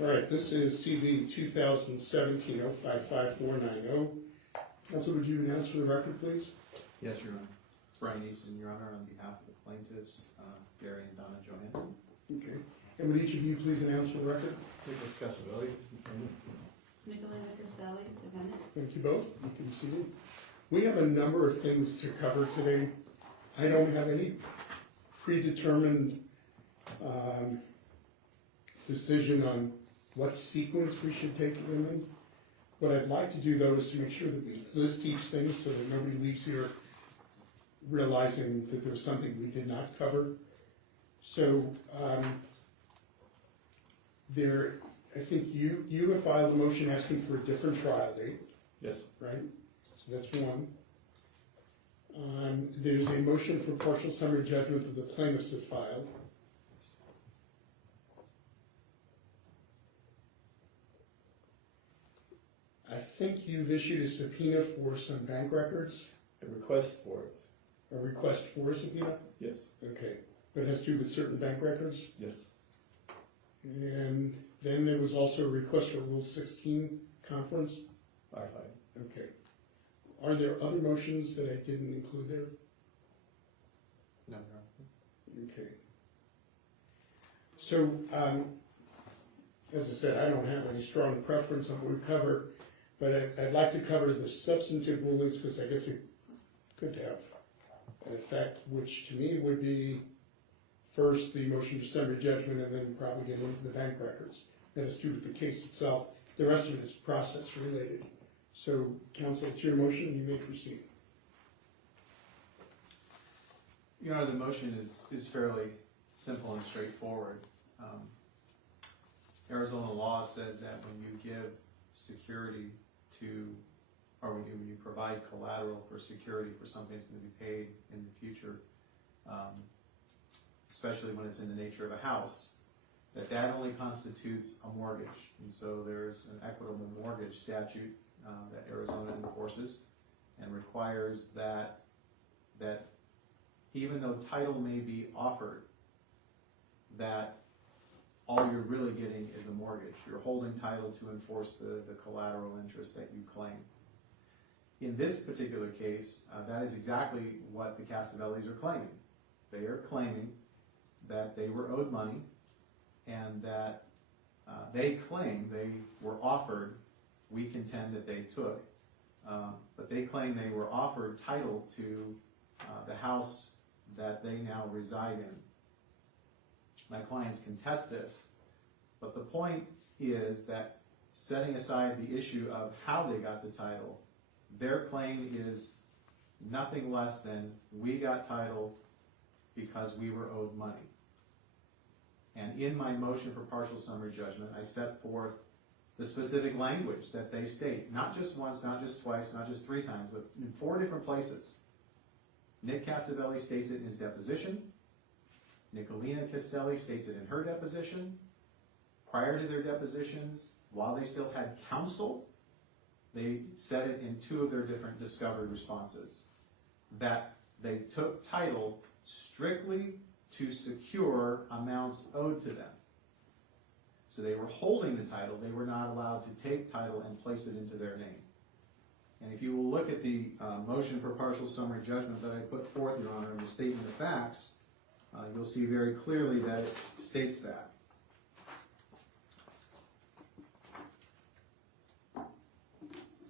All right, this is CV 2017-055490. Counsel, would you announce for the record, please? Yes, Your Honor. Brian Eastin, Your Honor, on behalf of the plaintiffs, Gary and Donna Johansson. Okay. And would each of you please announce for the record? Nicholas Casavelli. Nicoletta Castelli, defendant. Thank you both. You can be seated. We have a number of things to cover today. I don't have any predetermined decision on what sequence we should take them in. What I'd like to do, though, is to make sure that we list each thing so that nobody leaves here realizing that there's something we did not cover. So I think you have filed a motion asking for a different trial date. Yes. Right? So that's one. There's a motion for partial summary judgment that the plaintiffs have filed. I think you've issued a subpoena for some bank records. A request for it. A request for a subpoena? Yes. Okay. But it has to do with certain bank records? Yes. And then there was also a request for Rule 16 conference? Our side. Okay. Are there other motions that I didn't include there? No, Your Honor. Okay. So, as I said, I don't have any strong preference on what we cover, but I'd like to cover the substantive rulings because I guess it could have an effect, which to me would be first the motion for summary judgment and then probably get into the bank records. That has to do with the case itself. The rest of it is process related. So, counsel, it's your motion. You may proceed. Your Honor, the motion is fairly simple and straightforward. Arizona law says that when you give security to, or when you provide collateral for security for something that's going to be paid in the future, especially when it's in the nature of a house, that only constitutes a mortgage. And so there's an equitable mortgage statute that Arizona enforces and requires that even though title may be offered, that all you're really getting is a mortgage. You're holding title to enforce the collateral interest that you claim. In this particular case, that is exactly what the CASAVELLI'S are claiming. They are claiming that they were owed money and that they claim they were offered, we contend that they took, but they claim they were offered title to the house that they now reside in. My clients contest this, but the point is that setting aside the issue of how they got the title, their claim is nothing less than we got title because we were owed money. And in my motion for partial summary judgment, I set forth the specific language that they state, not just once, not just twice, not just 3 times, but in 4 different places. Nick Casavelli states it in his deposition. Nicolina Castelli states it in her deposition. Prior to their depositions, while they still had counsel, they said it in 2 of their different discovery responses, that they took title strictly to secure amounts owed to them. So they were holding the title. They were not allowed to take title and place it into their name. And if you will look at the motion for partial summary judgment that I put forth, Your Honor, in the statement of facts, you'll see very clearly that it states that.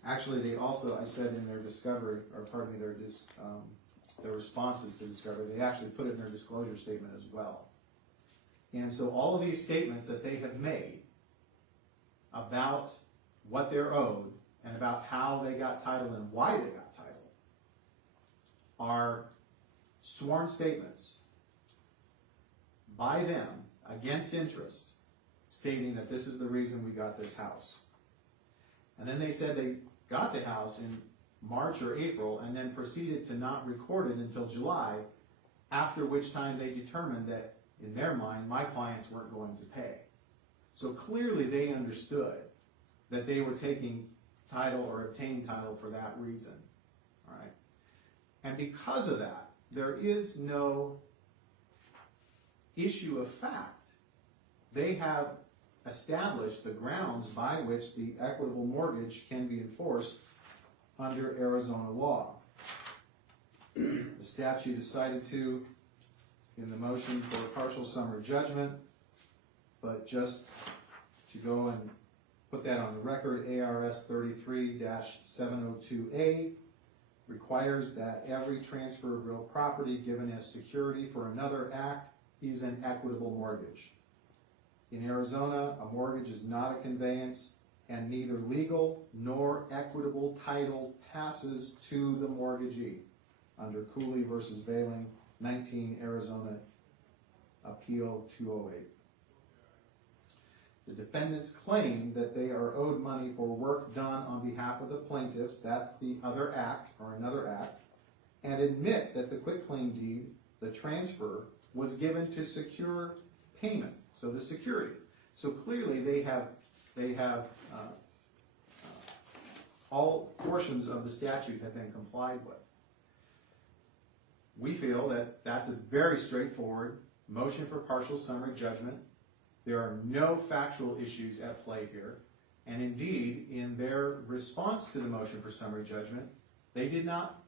Actually, they also, I said in their discovery, or pardon me, their responses to discovery, they actually put it in their disclosure statement as well. And so all of these statements that they have made about what they're owed and about how they got title and why they got title are sworn statements by them against interest, stating that this is the reason we got this house. And then they said they got the house in March or April and then proceeded to not record it until July, after which time they determined that, in their mind, my clients weren't going to pay. So clearly they understood that they were taking title or obtained title for that reason. All right? And because of that, there is no issue of fact. They have establish the grounds by which the equitable mortgage can be enforced under Arizona law. The statute is cited to in the motion for partial summary judgment, but just to go and put that on the record, ARS 33-702A requires that every transfer of real property given as security for another act is an equitable mortgage. In Arizona, a mortgage is not a conveyance, and neither legal nor equitable title passes to the mortgagee under Cooley versus Veiling, 19 Arizona Appeal 208. The defendants claim that they are owed money for work done on behalf of the plaintiffs, that's the other act or another act, and admit that the quitclaim deed, the transfer, was given to secure payment, so the security. So clearly they have all portions of the statute have been complied with. We feel that that's a very straightforward motion for partial summary judgment. There are no factual issues at play here, and indeed, in their response to the motion for summary judgment, they did not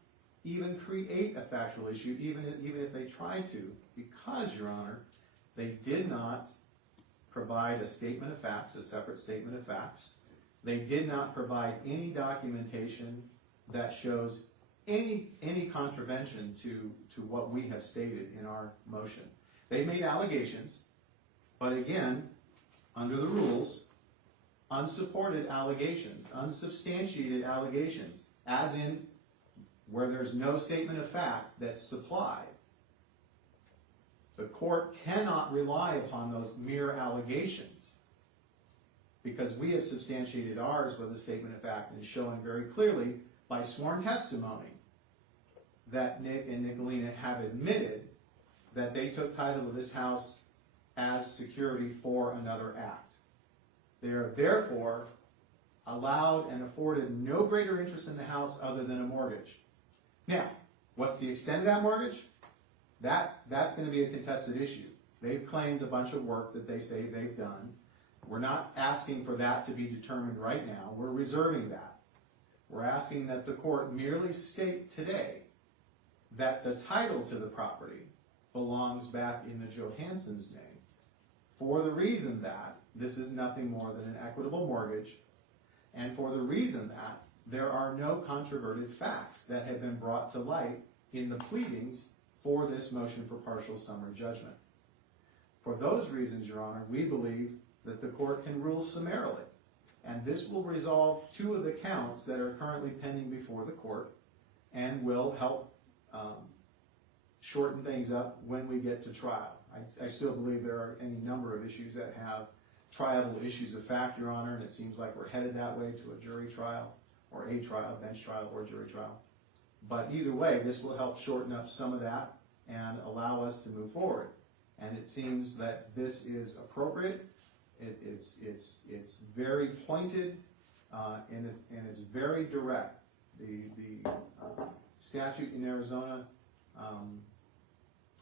even create a factual issue, even if they tried to, because, Your Honor, they did not provide a statement of facts, a separate statement of facts. They did not provide any documentation that shows any contravention to what we have stated in our motion. They made allegations, but again, under the rules, unsupported allegations, unsubstantiated allegations, as in where there's no statement of fact that's supplied. The court cannot rely upon those mere allegations because we have substantiated ours with a statement of fact and showing very clearly by sworn testimony that Nick and Nicolina have admitted that they took title to this house as security for another act. They are therefore allowed and afforded no greater interest in the house other than a mortgage. Now, what's the extent of that mortgage? That's going to be a contested issue. They've claimed a bunch of work that they say they've done. We're not asking for that to be determined right now. We're reserving that. We're asking that the court merely state today that the title to the property belongs back in the Johansson's name for the reason that this is nothing more than an equitable mortgage and for the reason that there are no controverted facts that have been brought to light in the pleadings for this motion for partial summary judgment. For those reasons, Your Honor, we believe that the court can rule summarily, and this will resolve two of the counts that are currently pending before the court and will help shorten things up when we get to trial. I still believe there are any number of issues that have triable issues of fact, Your Honor, and it seems like we're headed that way to a jury trial or a trial, bench trial or jury trial. But either way, this will help shorten up some of that and allow us to move forward. And it seems that this is appropriate. It's very pointed and it's very direct. The statute in Arizona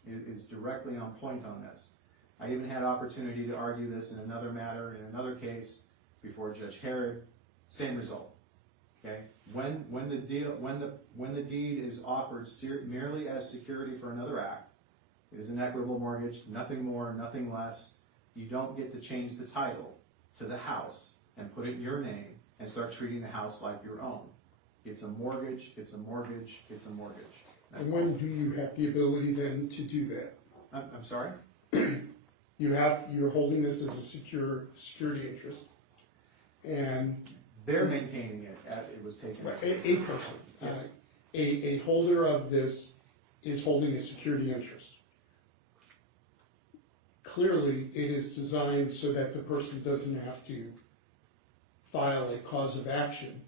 is directly on point on this. I even had opportunity to argue this in another matter, in another case, before Judge Herod. Same result. Okay, when the deed is offered merely as security for another act, it is an equitable mortgage, nothing more, nothing less. You don't get to change the title to the house and put it in your name and start treating the house like your own. It's a mortgage, it's a mortgage, it's a mortgage. That's And when do you have the ability then to do that? I'm sorry? You're holding this as a security interest, and They're maintaining it as it was taken. a person, Yes. a holder of this is holding a security interest. Clearly, it is designed so that the person doesn't have to file a cause of action,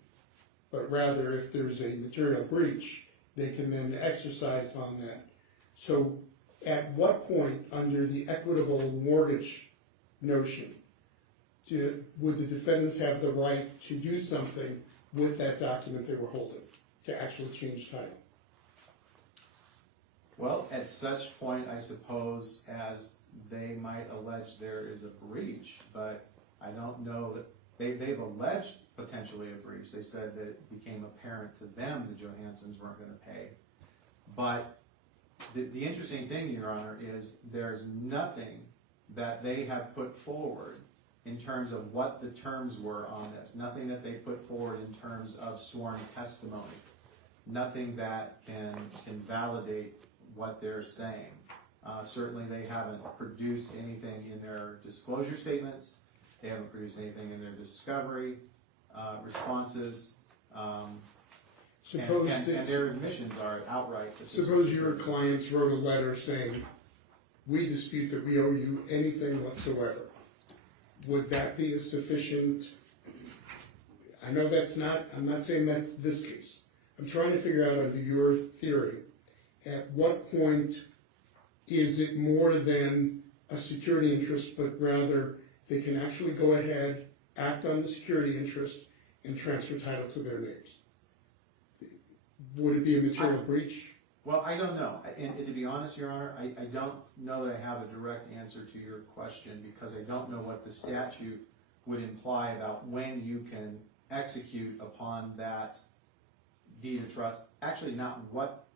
but rather if there's a material breach, they can then exercise on that. So at what point under the equitable mortgage notion would the defendants have the right to do something with that document they were holding to actually change title? Well, at such point, I suppose, as they might allege there is a breach, but I don't know that, they've alleged potentially a breach. They said that it became apparent to them the Johanssons weren't gonna pay. But the interesting thing, Your Honor, is there's nothing that they have put forward in terms of what the terms were on this. Nothing that they put forward in terms of sworn testimony. Nothing that can validate what they're saying. Certainly they haven't produced anything in their disclosure statements. They haven't produced anything in their discovery responses. And their admissions are outright. Suppose your clients wrote a letter saying, we dispute that we owe you anything whatsoever. Would that be a sufficient, I know that's not, I'm not saying that's this case. I'm trying to figure out under your theory, at what point is it more than a security interest, but rather they can actually go ahead, act on the security interest, and transfer title to their names? Would it be a material breach? Well, I don't know. And to be honest, Your Honor, I don't know that I have a direct answer to your question, because I don't know what the statute would imply about when you can execute upon that deed of trust. Actually, not what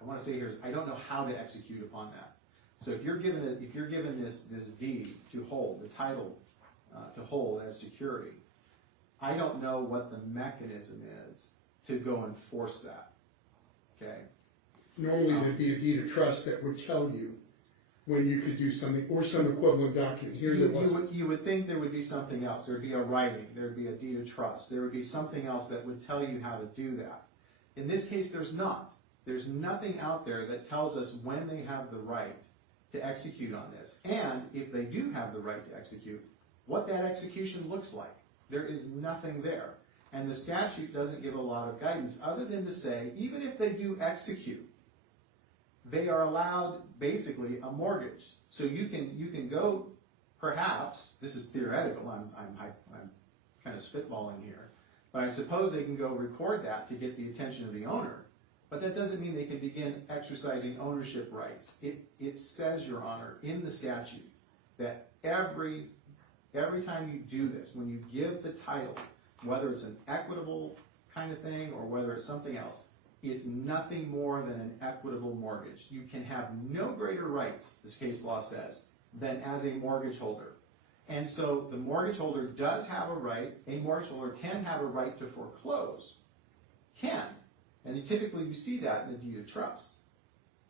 I want to say here is I don't know how to execute upon that. So if you're given this deed to hold, the title to hold as security, I don't know what the mechanism is to go enforce that. Okay. Normally there'd be a deed of trust that would tell you when you could do something, or some equivalent document. Here there wasn't. You would think there would be something else. There'd be a writing. There'd be a deed of trust. There would be something else that would tell you how to do that. In this case, there's not. There's nothing out there that tells us when they have the right to execute on this. And if they do have the right to execute, what that execution looks like. There is nothing there. And the statute doesn't give a lot of guidance other than to say, even if they do execute, they are allowed basically a mortgage. So you can go, perhaps, this is theoretical, I'm kind of spitballing here, but I suppose they can go record that to get the attention of the owner. But that doesn't mean they can begin exercising ownership rights. It says, Your Honor, in the statute that every time you do this, when you give the title, whether it's an equitable kind of thing or whether it's something else, it's nothing more than an equitable mortgage. You can have no greater rights, this case law says, than as a mortgage holder. And so the mortgage holder does have a right, a mortgage holder can have a right to foreclose. Can. And typically you see that in a deed of trust.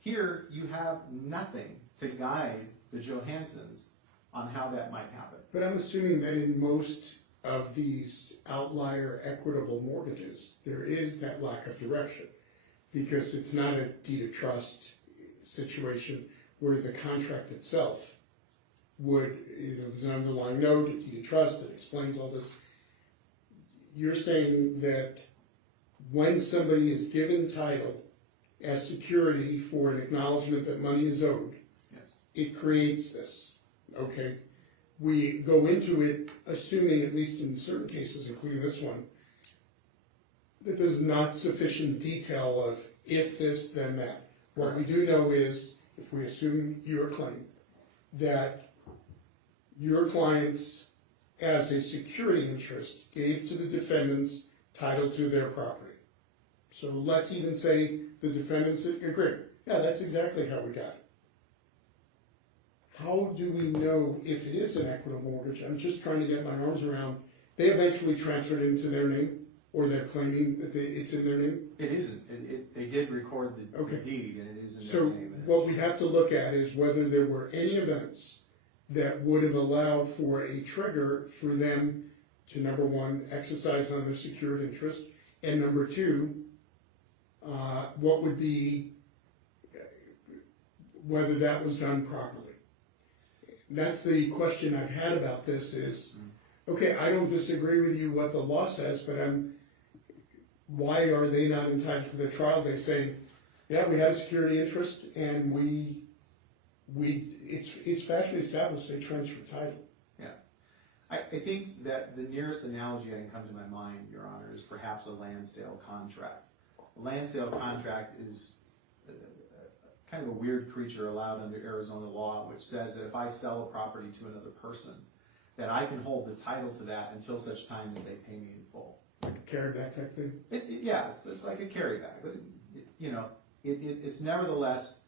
Here you have nothing to guide the Johanssons on how that might happen. But I'm assuming that in most of these outlier equitable mortgages, there is that lack of direction, because it's not a deed of trust situation where the contract itself would, there's an underlying note, a deed of trust that explains all this. You're saying that when somebody is given title as security for an acknowledgement that money is owed, yes, it creates this. Okay. We go into it assuming, at least in certain cases, including this one, that there's not sufficient detail of if this, then that. What we do know is, if we assume your claim, that your clients, as a security interest, gave to the defendants title to their property. So let's even say the defendants agree. Yeah, that's exactly how we got it. How do we know if it is an equitable mortgage? I'm just trying to get my arms around. They eventually transferred it into their name, or they're claiming that it's in their name? It isn't. They did record the deed, and it is in So their name. what we have to look at is whether there were any events that would have allowed for a trigger for them to, number one, exercise on their secured interest, and number two, what would be, whether that was done properly. That's the question I've had about this is, okay, I don't disagree with you what the law says, but why are they not entitled to the trial? They say, yeah, we had a security interest, and it's factually established they transfer title. Yeah. I think that the nearest analogy that can come to my mind, Your Honor, is perhaps a land sale contract. A land sale contract is kind of a weird creature allowed under Arizona law, which says that if I sell a property to another person, that I can hold the title to that until such time as they pay me in full. Like a carryback type thing? Yeah, it's like a carryback, but it's nevertheless,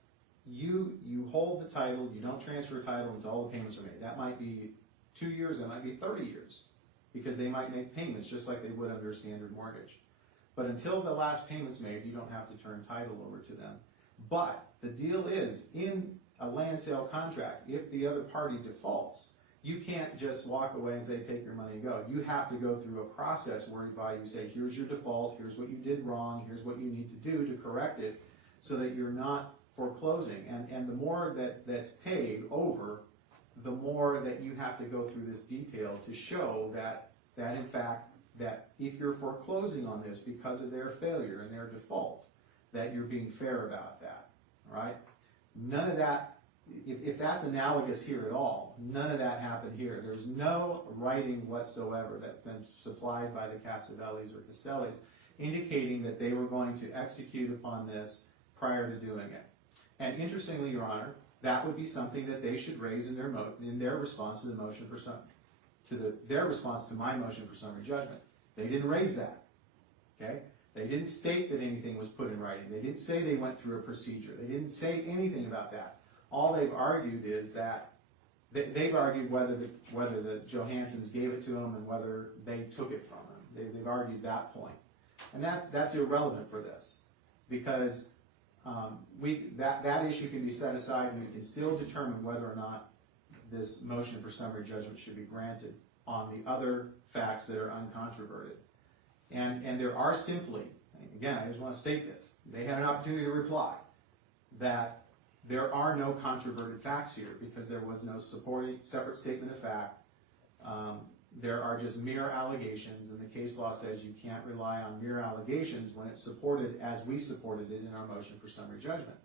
you hold the title, you don't transfer title until all the payments are made. That might be 2 years, that might be 30 years, because they might make payments just like they would under a standard mortgage. But until the last payment's made, you don't have to turn title over to them. But the deal is, in a land sale contract, if the other party defaults, you can't just walk away and say, take your money and go. You have to go through a process whereby you say, here's your default, here's what you did wrong, here's what you need to do to correct it, so that you're not foreclosing. And the more that's paid over, the more that you have to go through this detail to show that in fact, that if you're foreclosing on this because of their failure and their default, that you're being fair about that, all right? None of that, if that's analogous here at all, none of that happened here. There's no writing whatsoever that's been supplied by the CASAVELLI'S or Castelli's indicating that they were going to execute upon this prior to doing it. And interestingly, Your Honor, that would be something that they should raise in their response to the motion for their response to my motion for summary judgment. They didn't raise that, okay? They didn't state that anything was put in writing. They didn't say they went through a procedure. They didn't say anything about that. All they've argued is that they've argued whether the Johanssons gave it to them and whether they took it from them. They've argued that point, and that's irrelevant for this, because that issue can be set aside, and we can still determine whether or not this motion for summary judgment should be granted on the other facts that are uncontroverted. And there are simply, again, I just want to state this, they had an opportunity to reply, that there are no controverted facts here because there was no supporting separate statement of fact. There are just mere allegations, and the case law says you can't rely on mere allegations when it's supported as we supported it in our motion for summary judgment.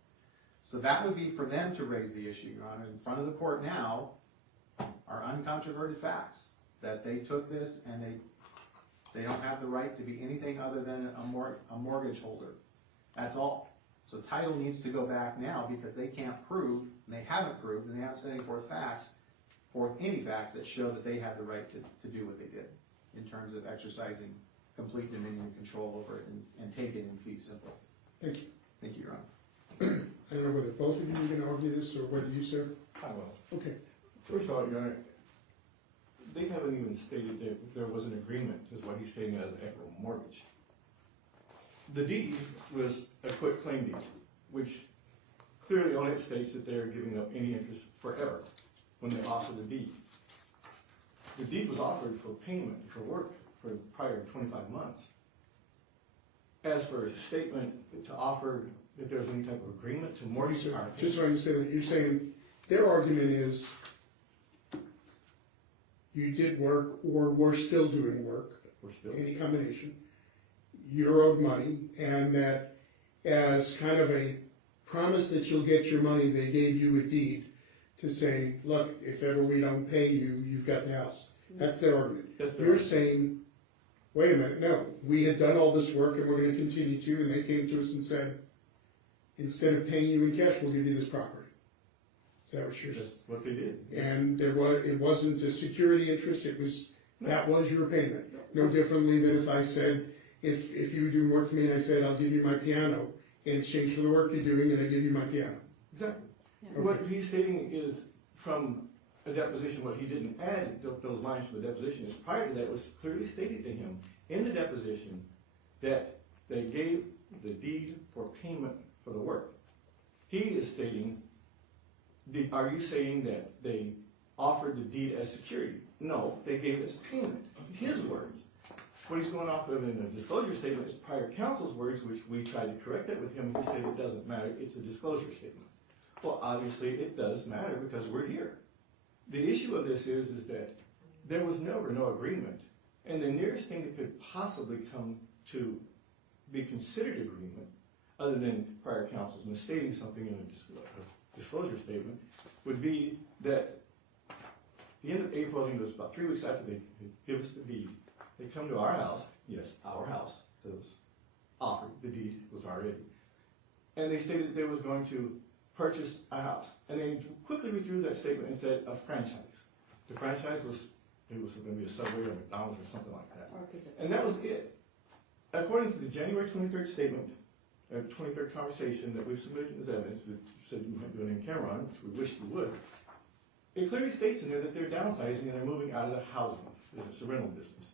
So that would be for them to raise the issue, Your Honor. In front of the court now are uncontroverted facts, that they took this and they don't have the right to be anything other than a mortgage holder. That's all. So title needs to go back now because they can't prove, and they haven't proved, and they haven't setting forth any facts that show that they have the right to do what they did in terms of exercising complete dominion and control over it and take it in fee simple. Thank you. Thank you, Your Honor. I don't know whether both of you are going to argue this or whether you, sir. I will. Okay. First of all, Your Honor, they haven't even stated that there was an agreement, is what he's stating as an equitable mortgage. The deed was a quit claim deed, which clearly on it states that they're giving up any interest forever when they offer the deed. The deed was offered for payment for work for prior to 25 months. As for a statement to offer that there's any type of agreement to mortgage our payment. Just so I understand that, you're saying their argument is you did work or were still doing work, any combination, you're owed money, and that as kind of a promise that you'll get your money, they gave you a deed to say, look, if ever we don't pay you, you've got the house. That's their argument. You're saying, wait a minute, no, we had done all this work and we're going to continue to, and they came to us and said, instead of paying you in cash, we'll give you this property. Is that what you're saying? That's what they did. And it wasn't a security interest, that was your payment. No differently than if I said, if you were doing work for me and I said, I'll give you my piano in exchange for the work you're doing, and I give you my piano. Exactly. Yeah. What he's stating is from a deposition, what he didn't add, those lines from the deposition, is prior to that, it was clearly stated to him in the deposition that they gave the deed for payment for the work. He is stating, are you saying that they offered the deed as security? No, they gave it as payment. His words. What he's going off of in the disclosure statement is prior counsel's words, which we tried to correct that with him. He said it doesn't matter, it's a disclosure statement. Well, obviously it does matter because we're here. The issue of this is that there was never no agreement, and the nearest thing that could possibly come to be considered agreement, other than prior counsel's misstating something in a disclosure statement, would be that the end of April, I think it was about 3 weeks after they give us the deed, they come to our house, yes, our house, that was offered, the deed was already, and they stated that they was going to purchase a house. And they quickly withdrew that statement and said a franchise. The franchise was It was going to be a Subway or McDonald's or something like that. Or Pizza. And that was it. According to the January 23rd statement, 23rd conversation that we've submitted as evidence, that you said you might do it in camera on, which we wish you would, it clearly states in there that they're downsizing and they're moving out of the housing business, the rental business.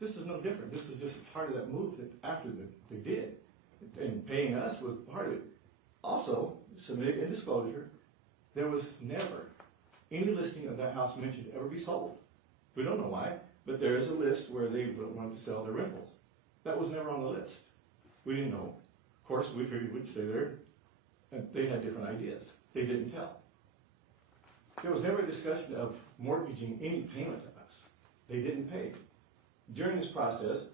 This is no different. This is just part of that move that after they did. And paying us was part of it. Also, submitted in disclosure, there was never any listing of that house mentioned to ever be sold. We don't know why, but there is a list where they wanted to sell their rentals. That was never on the list. We didn't know. Of course, we figured we'd stay there, and they had different ideas. They didn't tell. There was never a discussion of mortgaging any payment to us. They didn't pay. During this process,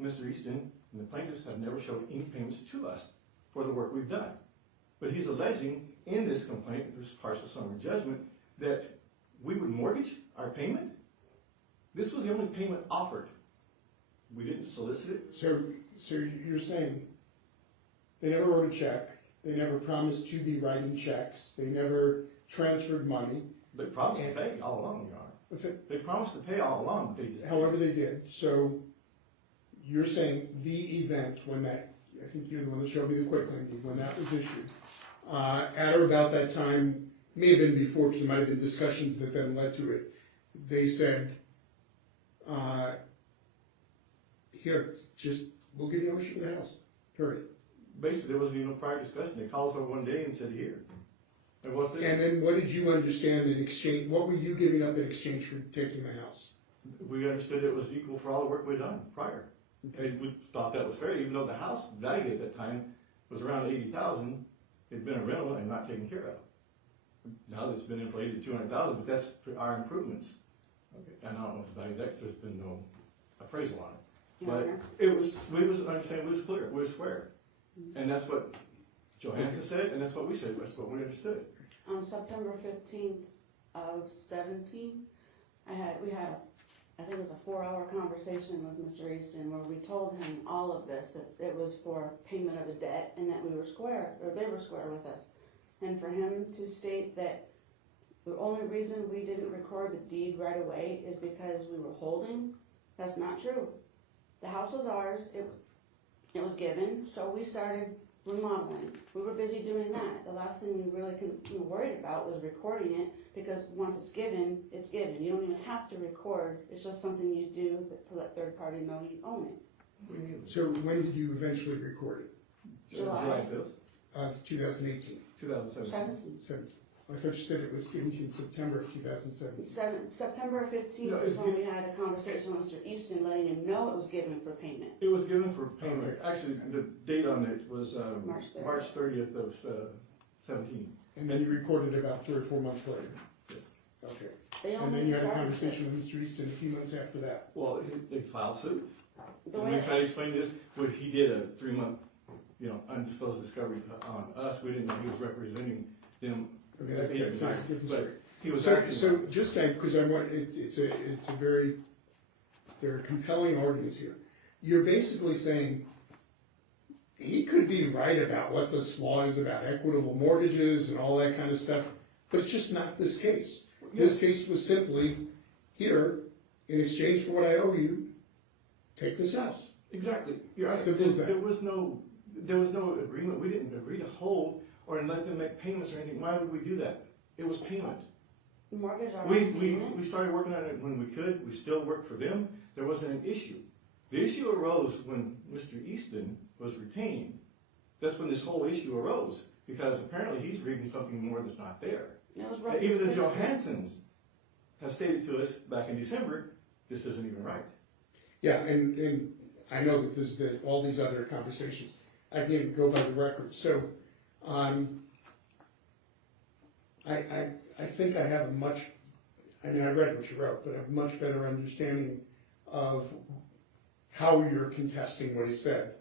Mr. Eastin and the plaintiffs have never showed any payments to us for the work we've done. But he's alleging in this complaint, if there's partial summary judgment, that we would mortgage our payment? This was the only payment offered. We didn't solicit it. So you're saying they never wrote a check, they never promised to be writing checks, they never transferred money. They promised to pay all along, Your Honor. What's it? They promised to pay all along, but they just However they did. So you're saying the event when that, I think you're the one that showed me the quick link, when that was issued, at or about that time, may have been before, because there might have been discussions that then led to it, they said, here, just, we'll give you ownership of the house, period. basically there wasn't even a prior discussion. They called us over one day and said, here. And what's this? And then what did you understand in exchange, what were you giving up in exchange for taking the house? We understood it was equal for all the work we'd done prior. And we thought that was fair, even though the house value at that time was around $80,000. It'd been a rental and not taken care of. Now it's been inflated to $200,000, but that's our improvements. Okay. And I don't know if it's valued that, because there's been no appraisal on it. But it was, we was understanding, we was clear, we was square. And that's what Johansson said, and that's what we said, that's what we understood. On September 15th of 17, we had, I think it was a 4-hour conversation with Mr. Eastin where we told him all of this, that it was for payment of a debt and that we were square, or they were square with us. And for him to state that the only reason we didn't record the deed right away is because we were holding, that's not true. The house was ours, it was given, so we started remodeling. We were busy doing that. The last thing we really worried about was recording it, because once it's given, it's given. You don't even have to record. It's just something you do to let third party know you own it. So when did you eventually record it? July 5th, Of 2018? 2017. 17. I thought you said it was given to you in September of 2017. September 15th No, is when we had a conversation with Mr. Eastin letting him know it was given for payment. It was given for payment. Actually, the date on it was March 30th of 17. And then you recorded about 3 or 4 months later? Yes. Okay. And then you had a conversation with Mr. Eastin a few months after that? Well, they filed suit. The And way we that- tried to explain this, when he did a 3-month, undisclosed discovery on us, we didn't know he was representing them. Okay, that's a different story. But he was So acting. just because I want, it's a very, there are compelling arguments here. You're basically saying he could be right about what this law is about equitable mortgages and all that kind of stuff, but it's just not this case. This case was simply, here, in exchange for what I owe you, take this house. Exactly. You're right. Simple as that. There was no agreement. We didn't agree to hold or let them make payments or anything. Why would we do that? It was payment. Mortgage our We payment. started working on it when we could. We still worked for them. There wasn't an issue. The issue arose when Mr. Eastin was retained. That's when this whole issue arose, because apparently he's reading something more that's not there. It was roughly Even the 6 months. Johanssons have stated to us back in December, this isn't even right. Yeah, and I know that there's all these other conversations. I can't even go by the record. So, I think I have I read what you wrote, but I have a much better understanding of how you're contesting what he said.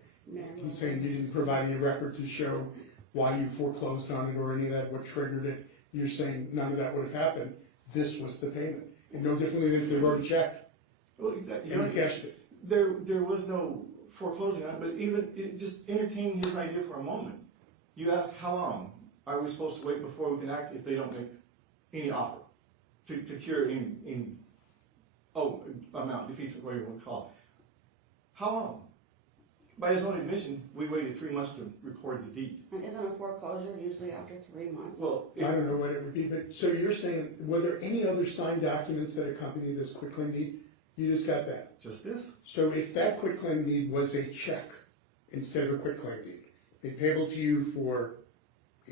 He's saying you didn't provide any record to show why you foreclosed on it or any of that, what triggered it. You're saying none of that would have happened. This was the payment. And no differently than if they wrote a check Well, exactly. and you cashed it. There was no foreclosing on it, but even just entertaining his idea for a moment. You ask how long are we supposed to wait before we can act if they don't make any offer? to cure amount, defeats, whatever you want to call it. How long? By his own admission, we waited 3 months to record the deed. And isn't a foreclosure usually after 3 months? Well, I don't know what it would be, but so you're saying, were there any other signed documents that accompany this quitclaim deed? You just got that. just this. So if that quitclaim deed was a check instead of a quitclaim deed, they payable to you for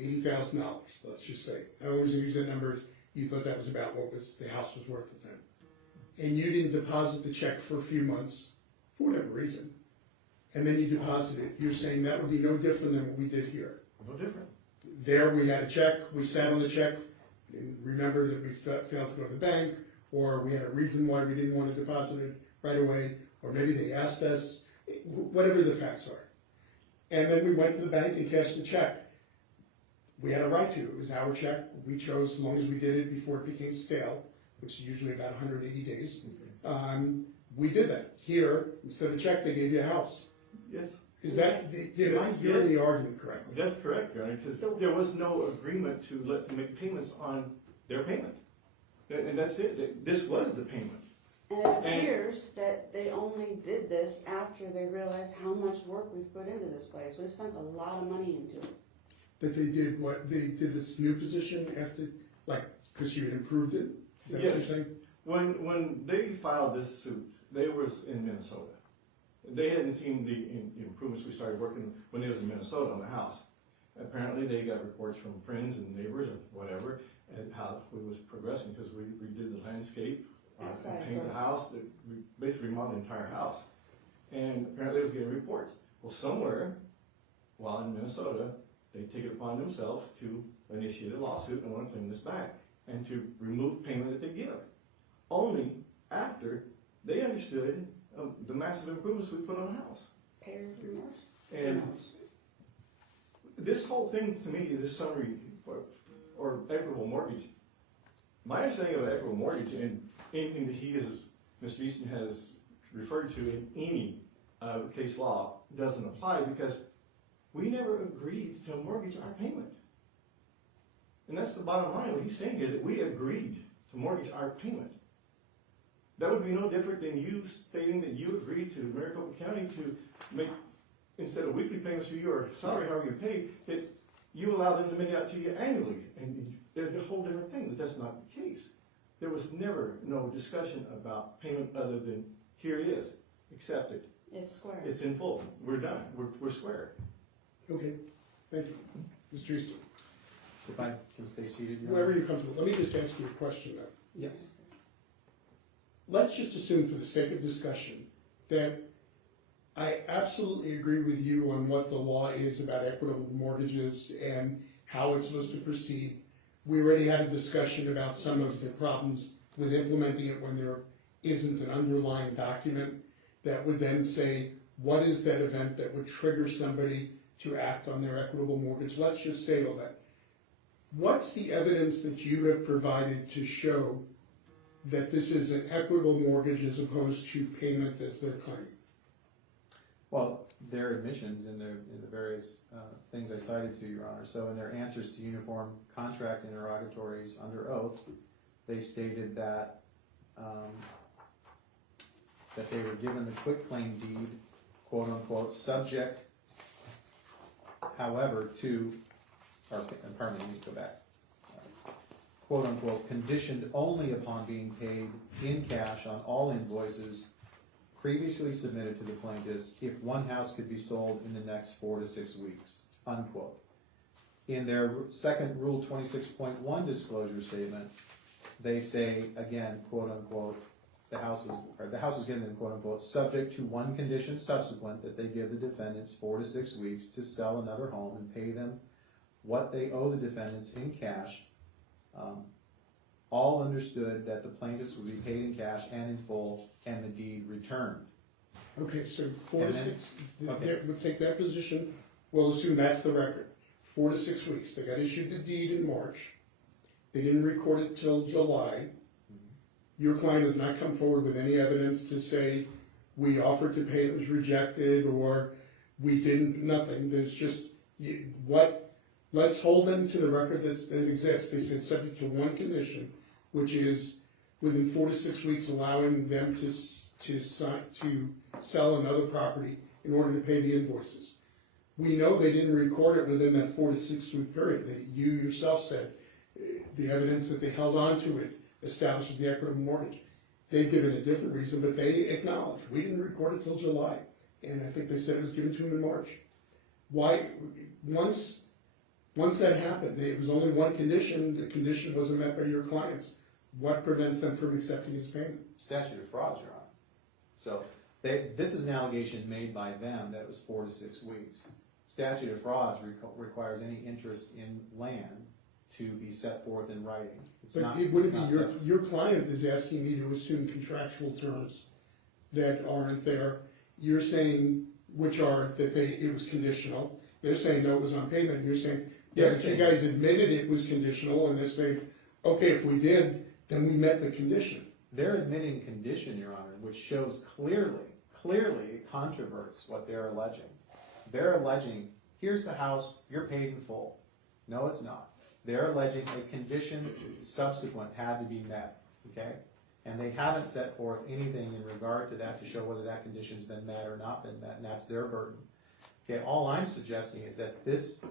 $80,000, let's just say. I always use that number. You thought that was about what the house was worth at the time. And you didn't deposit the check for a few months, for whatever reason. And then you deposit it. You're saying that would be no different than what we did here. No different. There we had a check, we sat on the check, and remember that we failed to go to the bank, or we had a reason why we didn't want to deposit it right away, or maybe they asked us, whatever the facts are. And then we went to the bank and cashed the check. We had a right to. It was our check. We chose, as long as we did it before it became stale, which is usually about 180 days. We did that. Here, instead of a check, they gave you a house. Yes. Is that, did I hear the argument correctly? That's correct, Your Honor, because there was no agreement to let them make payments on their payment. And that's it. This was the payment. And it appears that they only did this after they realized how much work we've put into this place. We've sunk a lot of money into it. That they did what? They did this new position after, like, because you had improved it? Is that what you're saying? When they filed this suit, they was in Minnesota. They hadn't seen the improvements we started working when they was in Minnesota on the house. Apparently they got reports from friends and neighbors or whatever, and how we was progressing, because we redid the landscape, painted the house, we basically remodeled the entire house. And apparently they was getting reports. Well, somewhere, while in Minnesota, they take it upon themselves to initiate a lawsuit and want to claim this back, and to remove payment that they give. Only after they understood the massive improvements we put on the house. Payers remorse. And this whole thing, to me, this summary or equitable mortgage, my understanding of equitable mortgage and anything that Mr. Eastin has referred to in any case law doesn't apply, because we never agreed to mortgage our payment. And that's the bottom line. What he's saying here, that we agreed to mortgage our payment. That would be no different than you stating that you agreed to Maricopa County to make, instead of weekly payments to your salary, however you pay, that you allow them to make it out to you annually. And it's a whole different thing, but that's not the case. There was never no discussion about payment other than, here it is, accept it. It's square. It's in full. We're done. We're square. Okay, thank you. Mr. Easton, If I can stay seated, Your wherever Honor. you come to, let me just ask you a question though. Yes. Let's just assume, for the sake of discussion, that I absolutely agree with you on what the law is about equitable mortgages and how it's supposed to proceed. We already had a discussion about some of the problems with implementing it when there isn't an underlying document that would then say, what is that event that would trigger somebody to act on their equitable mortgage? Let's just say all that. What's the evidence that you have provided to show that this is an equitable mortgage as opposed to payment as they're claiming? Well, their admissions in the various things I cited to you, Your Honor. So in their answers to uniform contract interrogatories under oath, they stated that that they were given the quitclaim deed, quote unquote, subject, however, to, or pardon me, let me go back, quote unquote, conditioned only upon being paid in cash on all invoices previously submitted to the plaintiffs if one house could be sold in the next 4 to 6 weeks, unquote. In their second Rule 26.1 disclosure statement, they say, again, quote unquote, the house was given, quote unquote, subject to one condition subsequent, that they give the defendants 4 to 6 weeks to sell another home and pay them what they owe the defendants in cash. All understood that the plaintiffs would be paid in cash and in full, and the deed returned. Okay, so 4 to 6, okay. we'll take that position, we'll assume that's the record. 4 to 6 weeks, they got issued the deed in March, they didn't record it till July. Your client has not come forward with any evidence to say, we offered to pay, it was rejected, or we didn't, nothing. There's just, let's hold them to the record that exists. They said subject to one condition, which is within 4 to 6 weeks allowing them to sell another property in order to pay the invoices. We know they didn't record it within that 4 to 6 week period. You yourself said the evidence that they held on to it establishes the equitable mortgage. They've given a different reason, but they acknowledged we didn't record it till July, and I think they said it was given to them in March. Why? Once that happened, it was only one condition. The condition wasn't met by your clients. What prevents them from accepting his payment? Statute of frauds, Your Honor. So this is an allegation made by them that it was 4 to 6 weeks. Statute of frauds requires any interest in land to be set forth in writing. Your client is asking me to assume contractual terms that aren't there. You're saying which are that it was conditional. They're saying no, it was on payment. And you're saying yeah, but you guys admitted it was conditional, and they're saying okay, if we did, then we met the condition. They're admitting condition, Your Honor, which shows clearly it controverts what they're alleging. They're alleging, here's the house, you're paid in full. No, it's not. They're alleging a condition subsequent had to be met, okay? And they haven't set forth anything in regard to that to show whether that condition's been met or not been met, and that's their burden. Okay, all I'm suggesting is that this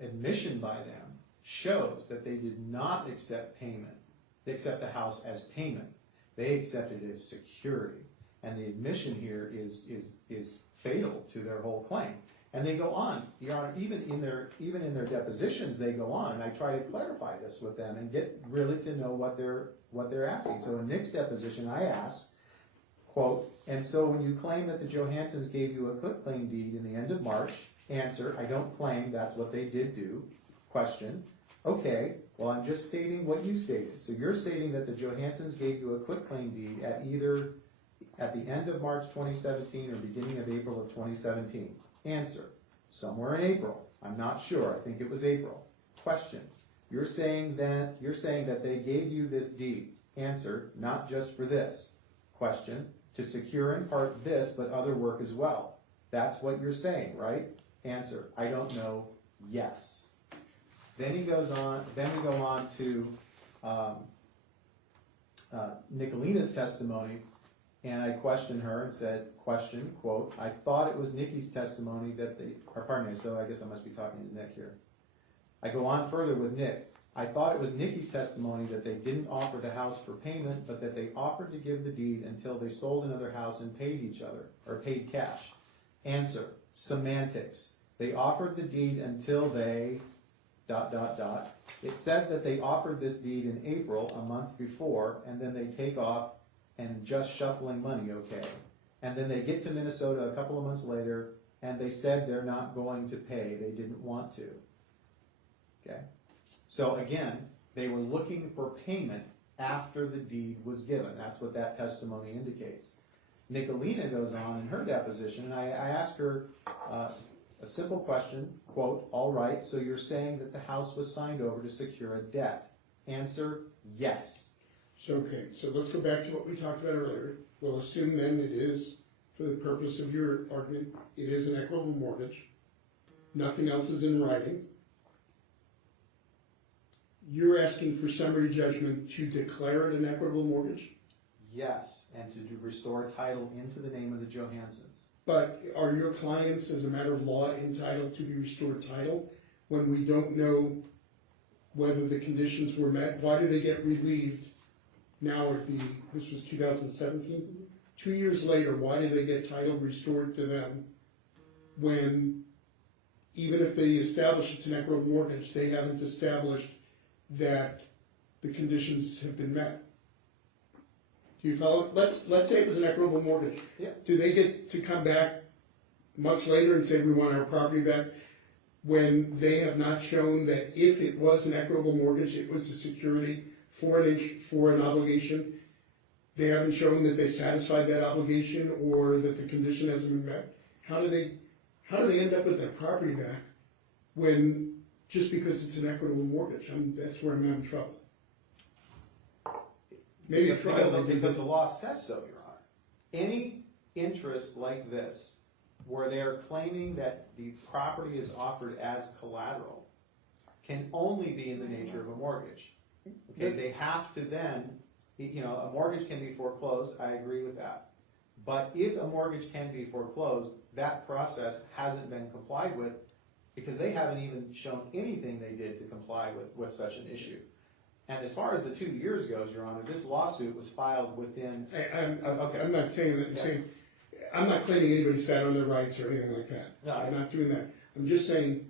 admission by them shows that they did not accept payment. They accept the house as payment. They accepted it as security. And the admission here is fatal to their whole claim. And they go on, Your Honor, even in their depositions, they go on, and I try to clarify this with them and get really to know what they're asking. So in Nick's deposition, I ask, quote, and so when you claim that the Johansons gave you a quitclaim deed in the end of March, answer, I don't claim that's what they did do. Question, okay, well, I'm just stating what you stated. So you're stating that the Johansons gave you a quitclaim deed at either at the end of March 2017 or beginning of April of 2017. Answer, somewhere in April. I'm not sure. I think it was April. Question, you're saying that they gave you this deed. Answer, not just for this. Question, to secure in part this, but other work as well. That's what you're saying, right? Answer, I don't know. Yes. Then he goes on. Then we go on to Nicolina's testimony, and I questioned her and said, question, quote, I thought it was Nikki's testimony that they, or pardon me, so I guess I must be talking to Nick here. I go on further with Nick. I thought it was Nikki's testimony that they didn't offer the house for payment, but that they offered to give the deed until they sold another house and paid each other, or paid cash. Answer, semantics. They offered the deed until they, ... It says that they offered this deed in April, a month before, and then they take off and just shuffling money, okay. And then they get to Minnesota a couple of months later, and they said they're not going to pay. They didn't want to. Okay. So again, they were looking for payment after the deed was given. That's what that testimony indicates. Nicolina goes on in her deposition, and I asked her a simple question, quote, all right, so you're saying that the house was signed over to secure a debt. Answer, yes. So, okay, so let's go back to what we talked about earlier. We'll assume then it is, for the purpose of your argument, it is an equitable mortgage. Nothing else is in writing. You're asking for summary judgment to declare it an equitable mortgage? Yes, and to restore title into the name of the Johansons. But are your clients, as a matter of law, entitled to be restored title when we don't know whether the conditions were met? Why do they get relieved? Now this was 2017? 2 years later, why do they get title restored to them when, even if they establish it's an equitable mortgage, they haven't established that the conditions have been met? Do you follow? Let's say it was an equitable mortgage. Yeah. Do they get to come back much later and say we want our property back when they have not shown that if it was an equitable mortgage, it was a security for an obligation? They haven't shown that they satisfied that obligation or that the condition hasn't been met. How do they end up with their property back when just because it's an equitable mortgage? That's where I'm having trouble. Maybe because the law says so, Your Honor. Any interest like this, where they are claiming that the property is offered as collateral, can only be in the nature of a mortgage. Okay, they have to then, you know, a mortgage can be foreclosed, I agree with that. But if a mortgage can be foreclosed, that process hasn't been complied with because they haven't even shown anything they did to comply with such an issue. And as far as the 2 years goes, Your Honor, this lawsuit was filed within. I'm not saying that. I'm saying I'm not claiming anybody sat on their rights or anything like that. No, I'm not doing that. I'm just saying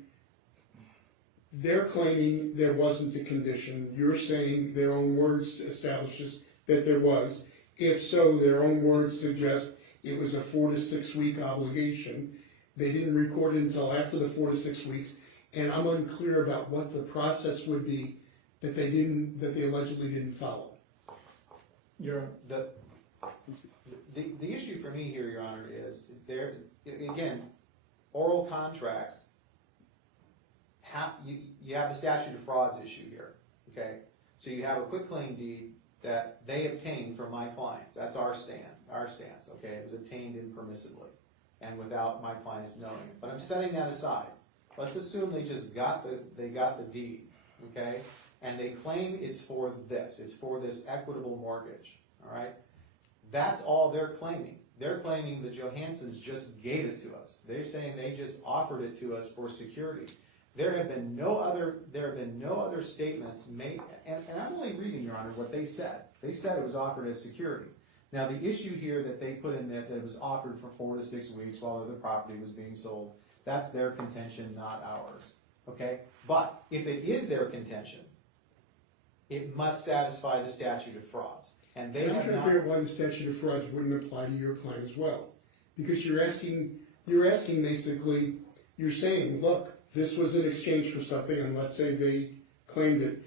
they're claiming there wasn't a condition. You're saying their own words establishes that there was. If so, their own words suggest it was a 4 to 6 week obligation. They didn't record it until after the 4 to 6 weeks, and I'm unclear about what the process would be that they allegedly didn't follow. The issue for me here, Your Honor, is there again, oral contracts. You have the statute of frauds issue here. Okay, so you have a quitclaim deed that they obtained from my clients. That's our stance. Okay, it was obtained impermissibly and without my clients knowing it. But I'm setting that aside. Let's assume they just got the deed. Okay. And they claim it's for this. It's for this equitable mortgage. All right? That's all they're claiming. They're claiming the JOHANSONs just gave it to us. They're saying they just offered it to us for security. There have been no other statements made, and I'm only reading, Your Honor, what they said. They said it was offered as security. Now the issue here that they put in that it was offered for 4 to 6 weeks while the property was being sold, that's their contention, not ours. Okay? But if it is their contention, it must satisfy the statute of frauds. And they I'm have trying not. to figure out why the statute of frauds wouldn't apply to your claim as well. Because you're asking basically, you're saying, look, this was in exchange for something, and let's say they claimed it,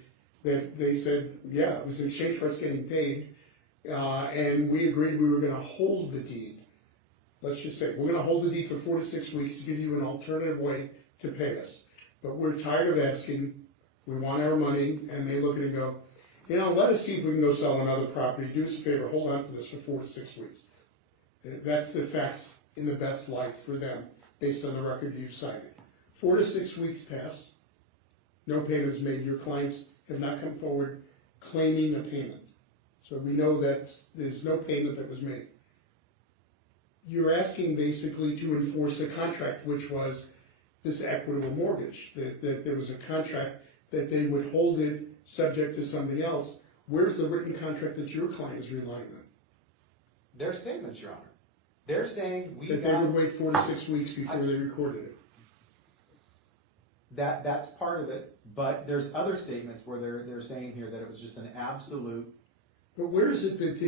that they said, yeah, it was in exchange for us getting paid, and we agreed we were going to hold the deed. Let's just say, we're going to hold the deed for 4 to 6 weeks to give you an alternative way to pay us. But we're tired of asking. We want our money, and they look at it and go, you know, let us see if we can go sell another property. Do us a favor, hold on to this for 4 to 6 weeks. That's the facts in the best light for them, based on the record you've cited. 4 to 6 weeks pass, no payment is made. Your clients have not come forward claiming a payment. So we know that there's no payment that was made. You're asking basically to enforce a contract, which was this equitable mortgage, that there was a contract that they would hold it subject to something else. Where's the written contract that your client is relying on? Their statements, Your Honor. They're saying they would wait 4 to 6 weeks before they recorded it. That's part of it, but there's other statements where they're saying here that it was just an absolute. But where is it that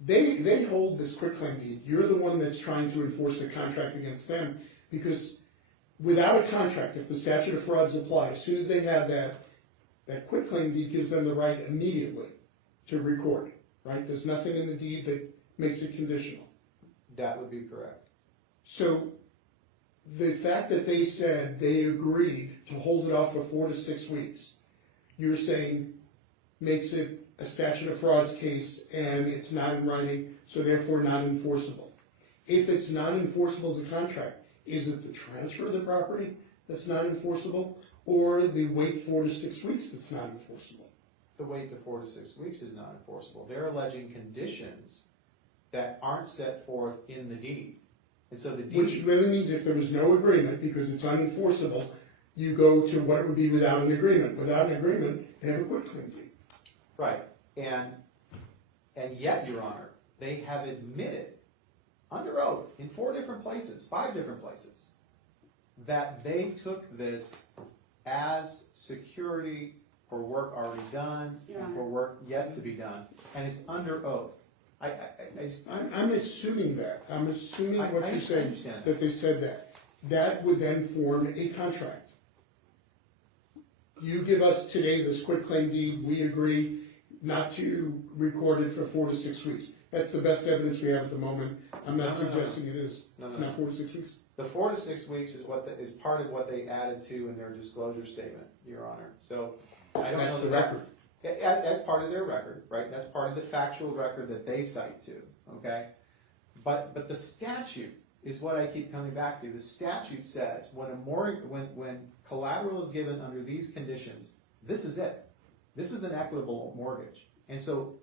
they hold this quitclaim deed? You're the one that's trying to enforce a contract against them, because without a contract, if the statute of frauds apply, as soon as they have that quitclaim deed gives them the right immediately to record, right? There's nothing in the deed that makes it conditional. That would be correct. So the fact that they said they agreed to hold it off for 4 to 6 weeks, you're saying makes it a statute of frauds case and it's not in writing, so therefore not enforceable. If it's not enforceable as a contract, is it the transfer of the property that's not enforceable, or the wait 4 to 6 weeks that's not enforceable? The wait to 4 to 6 weeks is not enforceable. They're alleging conditions that aren't set forth in the deed. And so the deed... Which really means if there was no agreement, because it's unenforceable, you go to what it would be without an agreement. Without an agreement, they have a quitclaim deed. Right. And yet, Your Honor, they have admitted under oath in 4 different places, 5 different places, that they took this as security for work already done and for work yet to be done. And it's under oath. I'm assuming that. I'm assuming what you're saying, understand that they said that. That would then form a contract. You give us today this quitclaim deed, we agree not to record it for 4 to 6 weeks. That's the best evidence we have at the moment. I'm not suggesting it is. It's not 4 to 6 weeks? The 4 to 6 weeks is part of what they added to in their disclosure statement, Your Honor. So I don't know the record. As part of their record, right? That's part of the factual record that they cite to, okay? But the statute is what I keep coming back to. The statute says when collateral is given under these conditions, this is it. This is an equitable mortgage. And so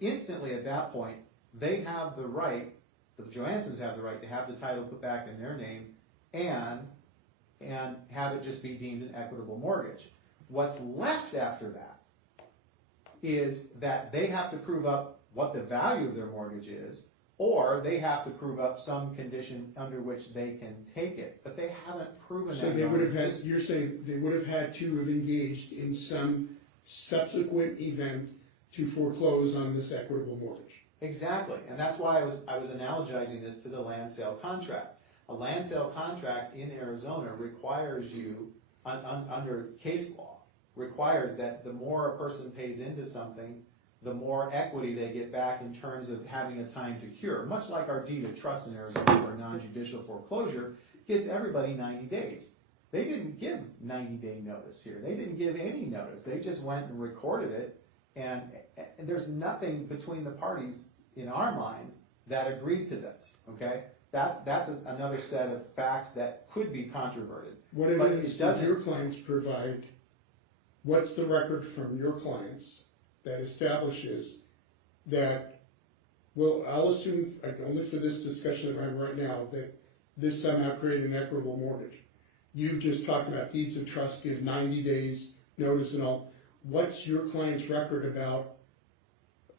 instantly at that point, they have the right, the Johanssons have the right to have the title put back in their name and have it just be deemed an equitable mortgage. What's left after that is that they have to prove up what the value of their mortgage is, or they have to prove up some condition under which they can take it. But they haven't proven that. So they would have had, you're saying they would have had to have engaged in some subsequent event to foreclose on this equitable mortgage. Exactly, and that's why I was analogizing this to the land sale contract. A land sale contract in Arizona requires you, under case law, requires that the more a person pays into something, the more equity they get back in terms of having a time to cure. Much like our deed of trust in Arizona, where non-judicial foreclosure gives everybody 90 days. They didn't give 90-day notice here. They didn't give any notice. They just went and recorded it, and there's nothing between the parties in our minds that agreed to this, okay? That's another set of facts that could be controverted. What evidence does your clients provide? What's the record from your clients that establishes that, well, I'll assume, only for this discussion that I'm right now, that this somehow created an equitable mortgage. You've just talked about deeds of trust give 90 days notice and all. What's your client's record about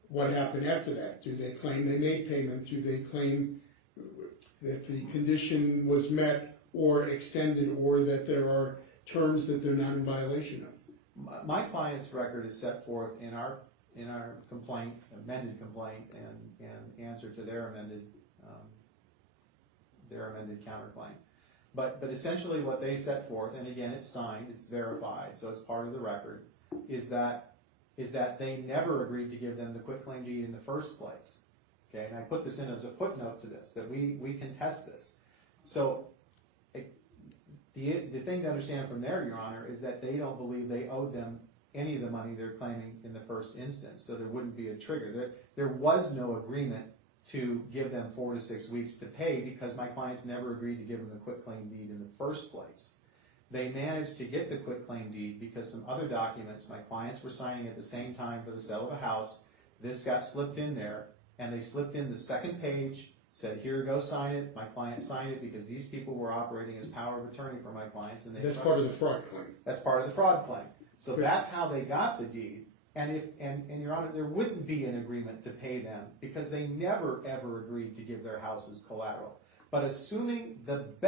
what happened after that? Do they claim they made payment? Do they claim that the condition was met or extended, or that there are terms that they're not in violation of? My client's record is set forth in our complaint, amended complaint, and answer to their amended counterclaim. But essentially what they set forth, and again it's signed, it's verified, so it's part of the record, is that they never agreed to give them the quitclaim deed in the first place. Okay, and I put this in as a footnote to this, that we contest this. So the thing to understand from there, Your Honor, is that they don't believe they owed them any of the money they're claiming in the first instance, so there wouldn't be a trigger. There was no agreement to give them 4 to 6 weeks to pay because my clients never agreed to give them the quitclaim deed in the first place. They managed to get the quitclaim deed because some other documents my clients were signing at the same time for the sale of a house. This got slipped in there, and they slipped in the second page, said, here, go sign it. My client signed it because these people were operating as power of attorney for my clients. And that's part of the fraud claim. That's part of the fraud claim. So that's how they got the deed. And Your Honor, there wouldn't be an agreement to pay them because they never, ever agreed to give their house as collateral. But assuming that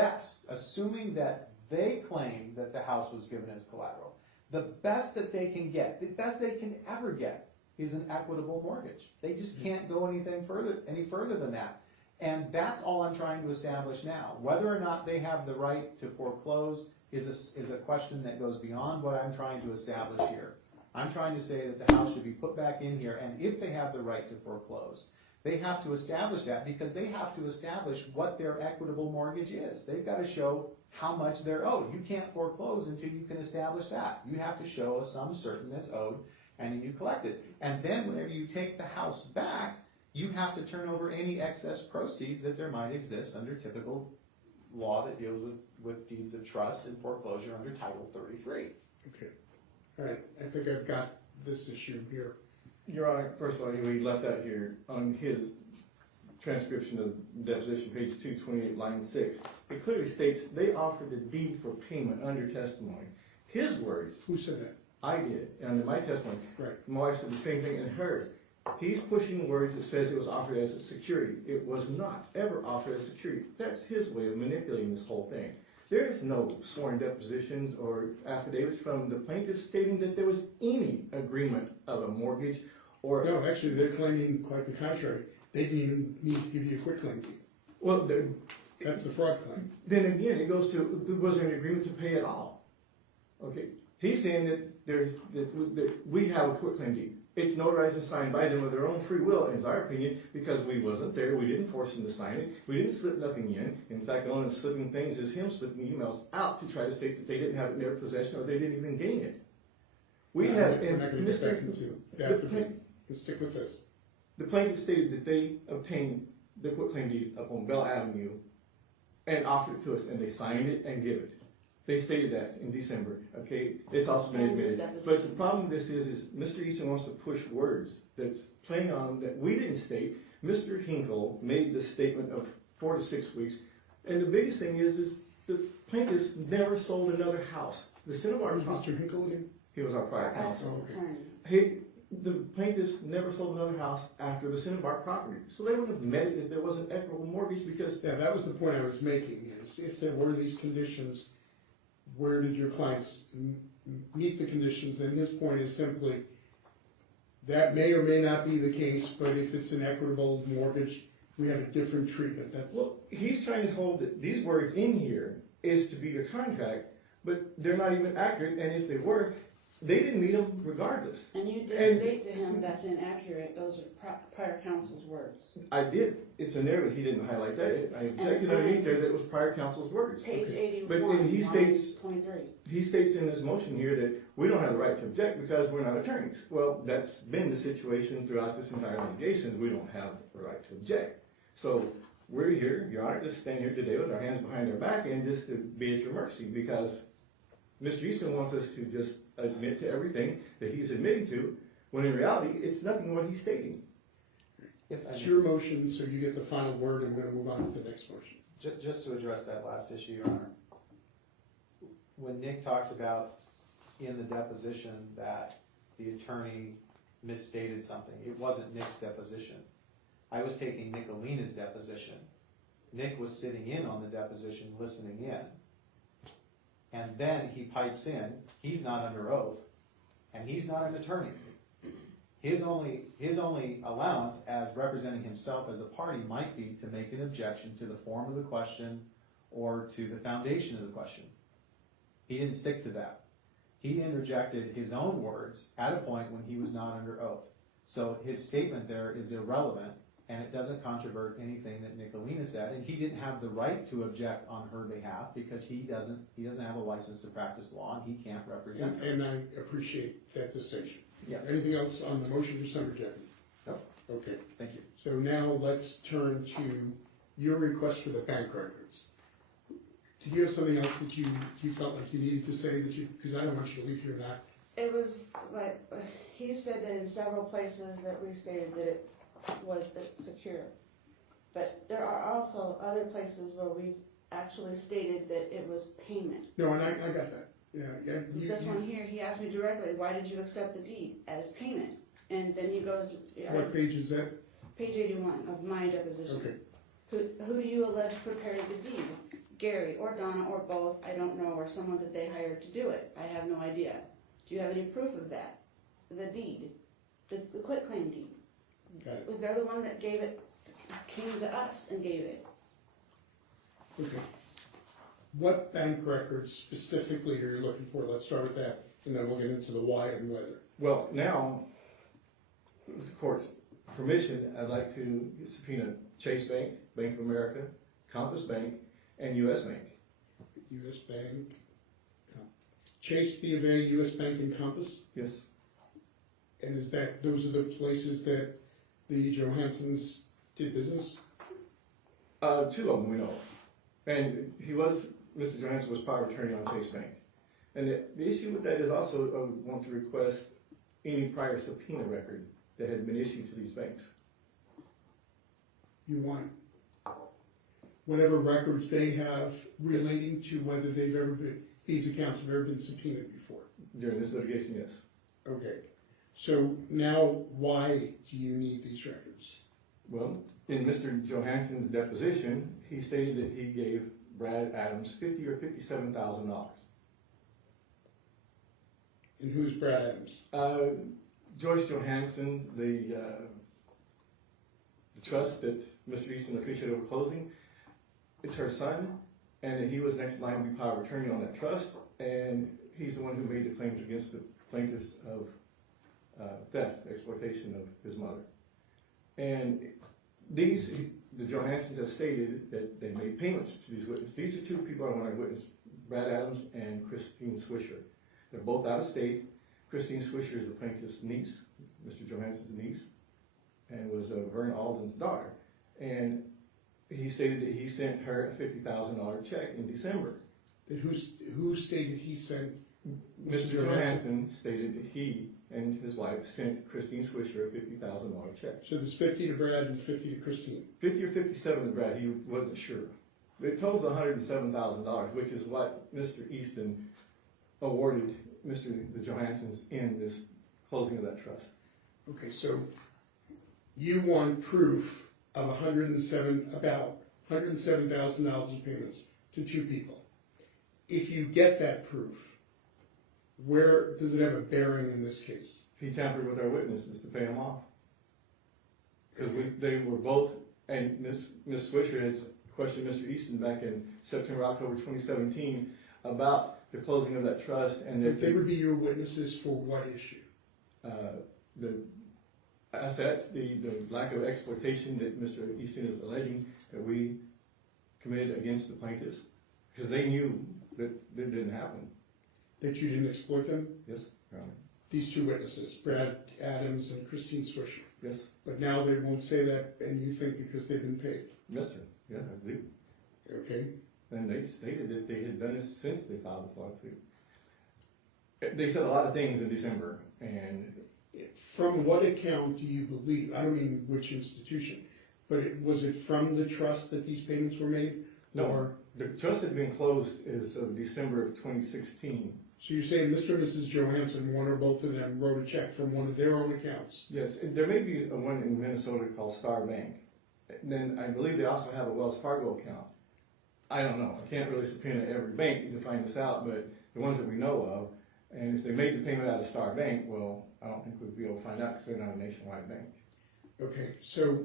they claim that the house was given as collateral, the best that they can get, the best they can ever get, is an equitable mortgage. They just can't go any further than that. And that's all I'm trying to establish now. Whether or not they have the right to foreclose is a question that goes beyond what I'm trying to establish here. I'm trying to say that the house should be put back in here, and if they have the right to foreclose, they have to establish that because they have to establish what their equitable mortgage is. They've got to show how much they're owed. You can't foreclose until you can establish that. You have to show a sum certain that's owed, and then you collect it. And then whenever you take the house back, you have to turn over any excess proceeds that there might exist under typical law that deals with deeds of trust and foreclosure under Title 33. Okay. All right. I think I've got this issue here. Your Honor, first of all, he left out here on his transcription of deposition, page 228, line 6. It clearly states they offered the deed for payment under testimony. His words. Who said that? I did, under my testimony. Right. My wife said the same thing in hers. He's pushing words that says it was offered as a security. It was not ever offered as security. That's his way of manipulating this whole thing. There is no sworn depositions or affidavits from the plaintiff stating that there was any agreement of a mortgage or... No, actually, they're claiming quite the contrary. They didn't even need to give you a quitclaim deed. Well, that's the fraud claim. Then again, it goes to, was there an agreement to pay at all? Okay. He's saying that we have a quitclaim deed. It's notarized and signed by them of their own free will, in our opinion, because we wasn't there. We didn't force them to sign it. We didn't slip nothing in. In fact, one of the slipping things is him slipping emails out to try to state that they didn't have it in their possession or they didn't even gain it. We're not going to get back into that. Let's stick with this. The plaintiff stated that they obtained the quitclaim deed up on Bell Avenue and offered it to us, and they signed it and gave it. They stated that in December, okay? It's also been And his admitted. deposition. But the problem with this is Mr. Eastin wants to push words that's playing on them that we didn't state. Mr. Hinkle made this statement of 4 to 6 weeks. And the biggest thing is the plaintiffs never sold another house. The Cinnabar property, Mr. Hinkle again? he was our prior counsel. That's the attorney. The plaintiffs never sold another house after the Cinnabar property. So they wouldn't have met it if there was an equitable mortgage because Yeah, that was the point I was making, is if there were these conditions, where did your clients meet the conditions? And his point is simply, that may or may not be the case, but if it's an equitable mortgage, we have a different treatment. That's, well, he's trying to hold that these words in here is to be your contract, but they're not even accurate. And if they were, they didn't meet them regardless. And you did And- state to him that's inaccurate, those are prior counsel's words. I did. It's in there, but he didn't highlight that. I objected underneath there that it was prior counsel's words. Page Okay. 81, But then he line states- 23. He states in this motion here that we don't have the right to object because we're not attorneys. Well, that's been the situation throughout this entire litigation. We don't have the right to object. So we're here, Your Honor, just stand here today with our hands behind our back and just to be at your mercy because Mr. Eastin wants us to just admit to everything that he's admitting to, when in reality, it's nothing what he's stating. it's your motion, so you get the final word, and we're gonna move on to the next motion. Just to address that last issue, Your Honor. When Nick talks about in the deposition that the attorney misstated something, it wasn't Nick's deposition. I was taking Nicolina's deposition. Nick was sitting in on the deposition, listening in. And then he pipes in, he's not under oath, and he's not an attorney. His only allowance as representing himself as a party might be to make an objection to the form of the question or to the foundation of the question. He didn't stick to that. He interjected his own words at a point when he was not under oath. So his statement there is irrelevant, and it doesn't controvert anything that Nicolina said, and he didn't have the right to object on her behalf because he doesn't have a license to practice law, and he can't represent her. And I appreciate that distinction. Yeah. Anything else on the motion for summary judgment? No. Okay, Thank you. so now let's turn to your request for the bank records. Did you have something else that you felt like you needed to say that you, because I don't want you to leave here not. It was like, he said that in several places that we stated that it was secure. But there are also other places where we actually stated that it was payment. No, and I got that. Yeah. This one here, he asked me directly, why did you accept the deed as payment? And then he goes, What page is that? page 81 of my deposition. Okay. Who do you allege prepared the deed? Gary or Donna or both, I don't know, or someone that they hired to do it. I have no idea. Do you have any proof of that? The deed, the quitclaim deed. Got it. They're the one that gave it, came to us and gave it. Okay. What bank records specifically are you looking for? Let's start with that, and then we'll get into the why and whether. Well, now, with the court's permission, I'd like to subpoena Chase Bank, Bank of America, Compass Bank, and U.S. Bank. U.S. Bank, Chase, B of A, U.S. Bank, and Compass? Yes. And those are the places that the Johanssons did business? 2 of them we know. And Mr. Johansson was power of attorney on Chase Bank. And the issue with that is also I would want to request any prior subpoena record that had been issued to these banks. You want whatever records they have relating to whether these accounts have ever been subpoenaed before? During this litigation, yes. Okay. So now, why do you need these records? Well, in Mr. Johansson's deposition, he stated that he gave Brad Adams $50,000 or $57,000. And who's Brad Adams? Joyce Johansson, the trust that Mr. Eastin officiated over closing, it's her son, and he was next in line to be power of attorney on that trust, and he's the one who made the claims against the plaintiffs of theft, exploitation of his mother. And the Johanssons have stated that they made payments to these witnesses. These are 2 people I want to witness, Brad Adams and Christine Swisher. They're both out of state. Christine Swisher is the plaintiff's niece, Mr. Johansson's niece, and was Vern Alden's daughter. And he stated that he sent her a $50,000 check in December. Who who stated he sent Mr. Johansson stated that he and his wife sent Christine Swisher a $50,000 check. So there's 50 to Brad and 50 to Christine. 50 or 57 to Brad, he wasn't sure. It totals $107,000, which is what Mr. Eastin awarded the Johanssons in this closing of that trust. Okay, so you want proof of about $107,000 in payments to two people. If you get that proof, where does it have a bearing in this case? He tampered with our witnesses to pay them off. Because they were both, and Ms. Swisher has questioned Mr. Eastin back in September, October 2017 about the closing of that trust, and that They would be your witnesses for what issue? The assets, the lack of exploitation that Mr. Eastin is alleging that we committed against the plaintiffs, because they knew that it didn't happen. That you didn't exploit them? Yes, Your Honor. These two witnesses, Brad Adams and Christine Swisher. Yes. But now they won't say that, and you think because they've been paid? Yes, sir. Yeah, I do. Okay. And they stated that they had done it since they filed this lawsuit. They said a lot of things in December, and From what account do you believe, I don't mean which institution, but was it from the trust that these payments were made? no, Or, the trust had been closed as of December of 2016. so you're saying Mr. and Mrs. Johansson, one or both of them, wrote a check from one of their own accounts? Yes, and there may be one in Minnesota called Star Bank. And then I believe they also have a Wells Fargo account. I don't know. I can't really subpoena every bank to find this out, but the ones that we know of, and if they made the payment out of Star Bank, well, I don't think we'd be able to find out because they're not a nationwide bank. Okay, so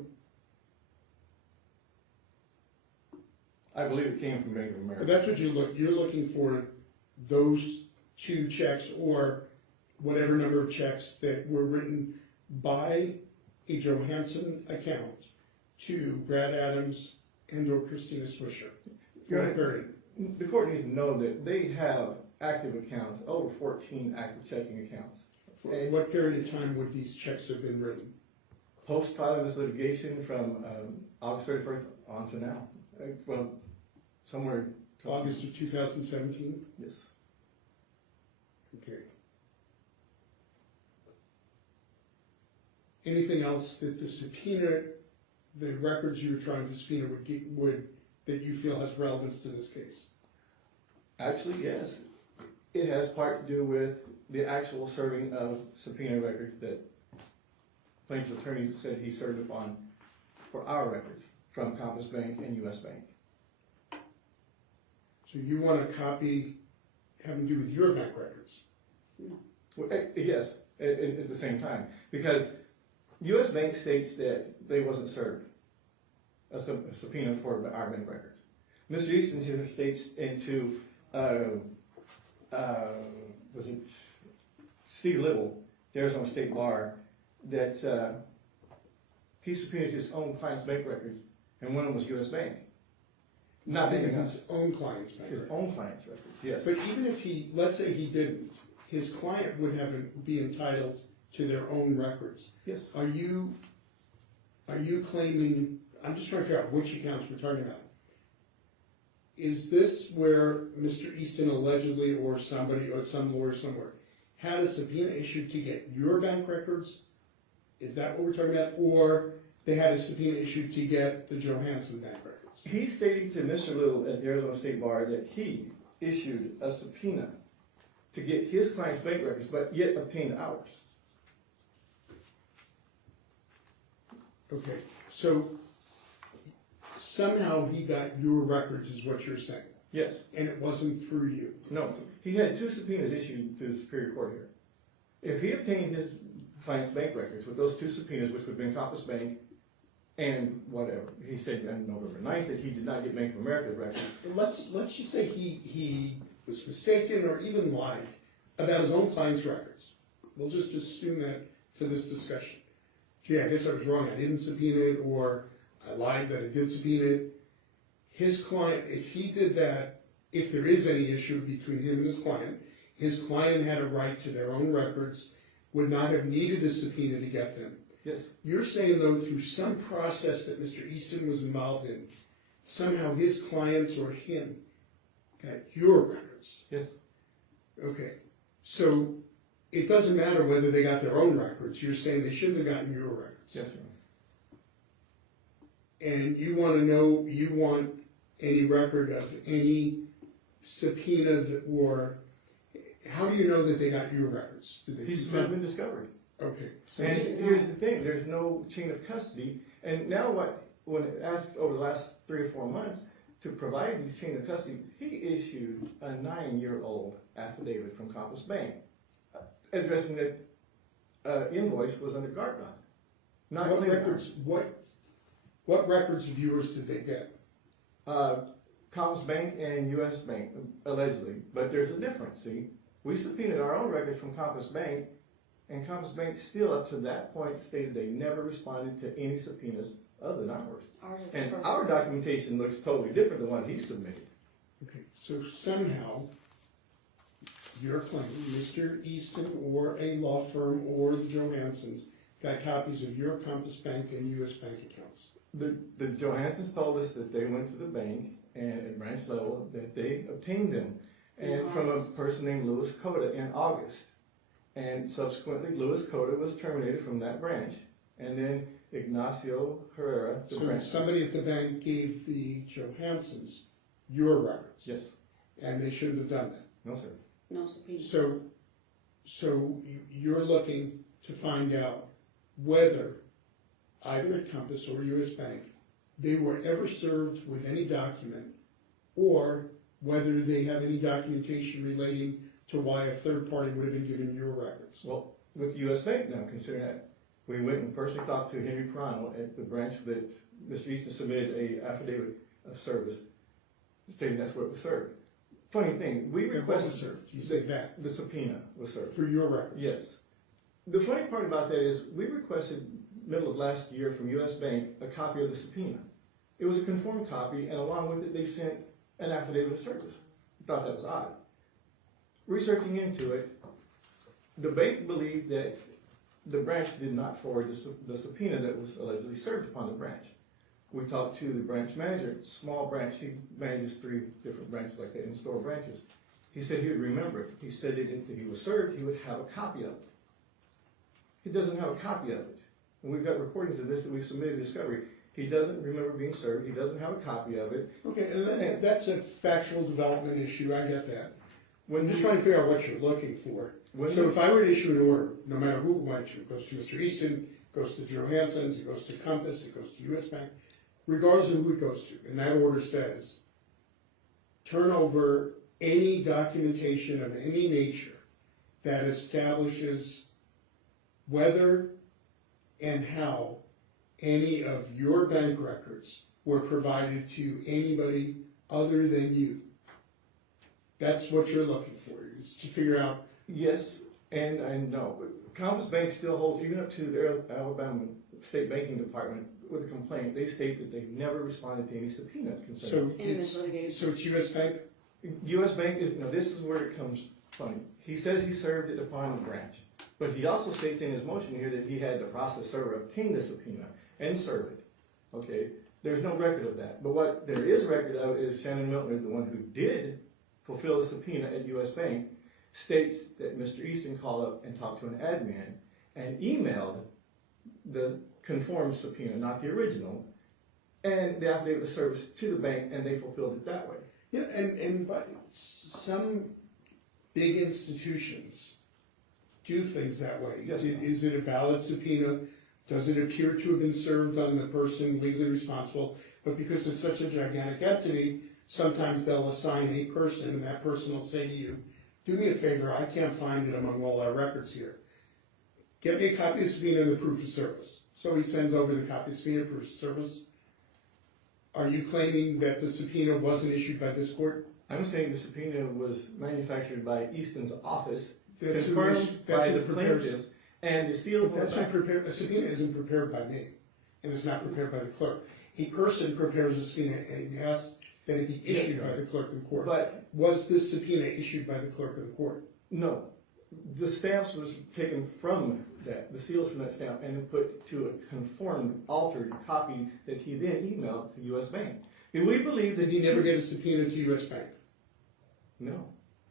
I believe it came from Bank of America. that's what you're looking for those two checks or whatever number of checks that were written by a Johansson account to Brad Adams and or Christina Swisher for a period. The court needs to know that they have active accounts, over 14 active checking accounts. For what period of time would these checks have been written? Post-filing this litigation from August 31st on to now. Well, somewhere. August of 2017? Yes. Okay. Anything else that the subpoena, the records you were trying to subpoena would that you feel has relevance to this case? Actually, yes. It has part to do with the actual serving of subpoena records that plaintiff's attorney said he served upon for our records from Compass Bank and U.S. Bank. So you want a copy having to do with your bank records? Well, yes, at the same time. Because U.S. Bank states that they wasn't served a subpoena for our bank records. Mr. Eastin here states into, was it Steve Little, the Arizona State Bar, that he subpoenaed his own client's bank records, and one of them was U.S. Bank. Not anything else. His own client's bank His records. own client's records, yes. But even if he, let's say he didn't, his client would be entitled to their own records. Yes. Are you claiming, I'm just trying to figure out which accounts we're talking about. Is this where Mr. Eastin allegedly, or somebody, or some lawyer somewhere, had a subpoena issued to get your bank records? Is that what we're talking about? Or they had a subpoena issued to get the Johansson bank records? He's stating to Mr. Little at the Arizona State Bar that he issued a subpoena to get his client's bank records, but yet obtained ours. Okay, so somehow he got your records is what you're saying, Yes. and it wasn't through you. No. He had 2 subpoenas issued to the Superior Court here. If he obtained his client's bank records with those 2 subpoenas, which would have been Compass Bank and whatever, he said on November 9th that he did not get Bank of America's records. Let's just say he was mistaken or even lied about his own client's records. We'll just assume that for this discussion. Gee, I guess I was wrong. I didn't subpoena it, or I lied that I did subpoena it. His client, if he did that, if there is any issue between him and his client had a right to their own records, would not have needed a subpoena to get them. Yes. You're saying, though, through some process that Mr. Eastin was involved in, somehow his clients or him got your records. records. Yes. Okay, so it doesn't matter whether they got their own records, you're saying they shouldn't have gotten your records. Yes, Your Honor. And you want any record of any subpoena how do you know that they got your records? Did they He's been discovered. Okay. So And here's the thing, there's no chain of custody, and now when it asked over the last 3 or 4 months to provide these chain of custody, he issued a 9-year-old affidavit from Compass Bank addressing that invoice was under guard bond. Not what clear records, what records of yours did they get? Compass Bank and U.S. Bank, allegedly, but there's a difference, see? We subpoenaed our own records from Compass Bank, and Compass Bank still up to that point stated they never responded to any subpoenas other than ours. And our documentation looks totally different than what he submitted. Okay, so somehow you're claiming Mr. Eastin or a law firm or the Johansons got copies of your Compass Bank and U.S. Bank accounts. The Johansons told us that they went to the bank and at branch level that they obtained them, and from a person named Louis Cota in August. And subsequently, Louis Cota was terminated from that branch, and then Ignacio Herrera, the So branch. somebody at the bank gave the Johansons your records? Yes. And they shouldn't have done that? No, sir. No subpoena. So you're looking to find out whether either at Compass or U.S. Bank they were ever served with any document, or whether they have any documentation relating to why a third party would have been given your records. Well, with U.S. Bank now, considering that we went and personally talked to Henry Pirano at the branch that Mr. Easton submitted a affidavit of service stating that's where it was served. Funny thing, we It requested... wasn't served, you say that, The subpoena was served. for your records? Yes. The funny part about that is we requested middle of last year from U.S. Bank a copy of the subpoena. It was a conformed copy, and along with it they sent an affidavit of service. I thought that was odd. Researching into it, the bank believed that the branch did not forward the subpoena that was allegedly served upon the branch. We talked to the branch manager, small branch, he manages 3 different branches like that, in-store branches. He said he would remember it. He said that if he was served, he would have a copy of it. He doesn't have a copy of it. And we've got recordings of this that we've submitted to Discovery. He doesn't remember being served. He doesn't have a copy of it. Okay, and that's a factual development issue, I get that. When I'm just trying to figure out what you're looking for. So if I were to issue an order, no matter who it went to, it goes to Mr. Easton, it goes to Johansson's, it goes to Compass, it goes to U.S. Bank, regardless of who it goes to, and that order says, turn over any documentation of any nature that establishes whether and how any of your bank records were provided to anybody other than you. That's what you're looking for, is to figure out. Yes and no. Compass Bank still holds, even up to the Alabama State Banking Department with a complaint, they state that they never responded to any subpoena concerns. So it's U.S. Bank? U.S. Bank is, now this is where it comes funny. He says he served it upon the branch, but he also states in his motion here that he had the process server obtain the subpoena and serve it. Okay, there's no record of that. But what there is record of is Shannon Milton, the one who did fulfill the subpoena at U.S. Bank, states that Mr. Easton called up and talked to an admin and emailed the conformed subpoena, not the original, and the affidavit of service to the bank, and they fulfilled it that way. Yeah, and but some big institutions do things that way. Yes. Is it a valid subpoena? Does it appear to have been served on the person legally responsible? But because it's such a gigantic entity, sometimes they'll assign a person, and that person will say to you, do me a favor, I can't find it among all our records here. Get me a copy of the subpoena and the proof of service. So he sends over the copy of the subpoena and proof of service. Are you claiming that the subpoena wasn't issued by this court? I'm saying the subpoena was manufactured by Easton's office, That's confirmed by the prepares. plaintiffs, and the seals on the That's back. not prepared. A subpoena isn't prepared by me, and it's not prepared by the clerk. A person prepares a subpoena and asks that it be issued Yes, by the clerk of the court. But Was this subpoena issued by the clerk of the court? no, the stamps was taken from that, the seals from that stamp, and then put to a conformed, altered copy that he then emailed to U.S. Bank. And we believe that Did he never get a subpoena to U.S. Bank? No.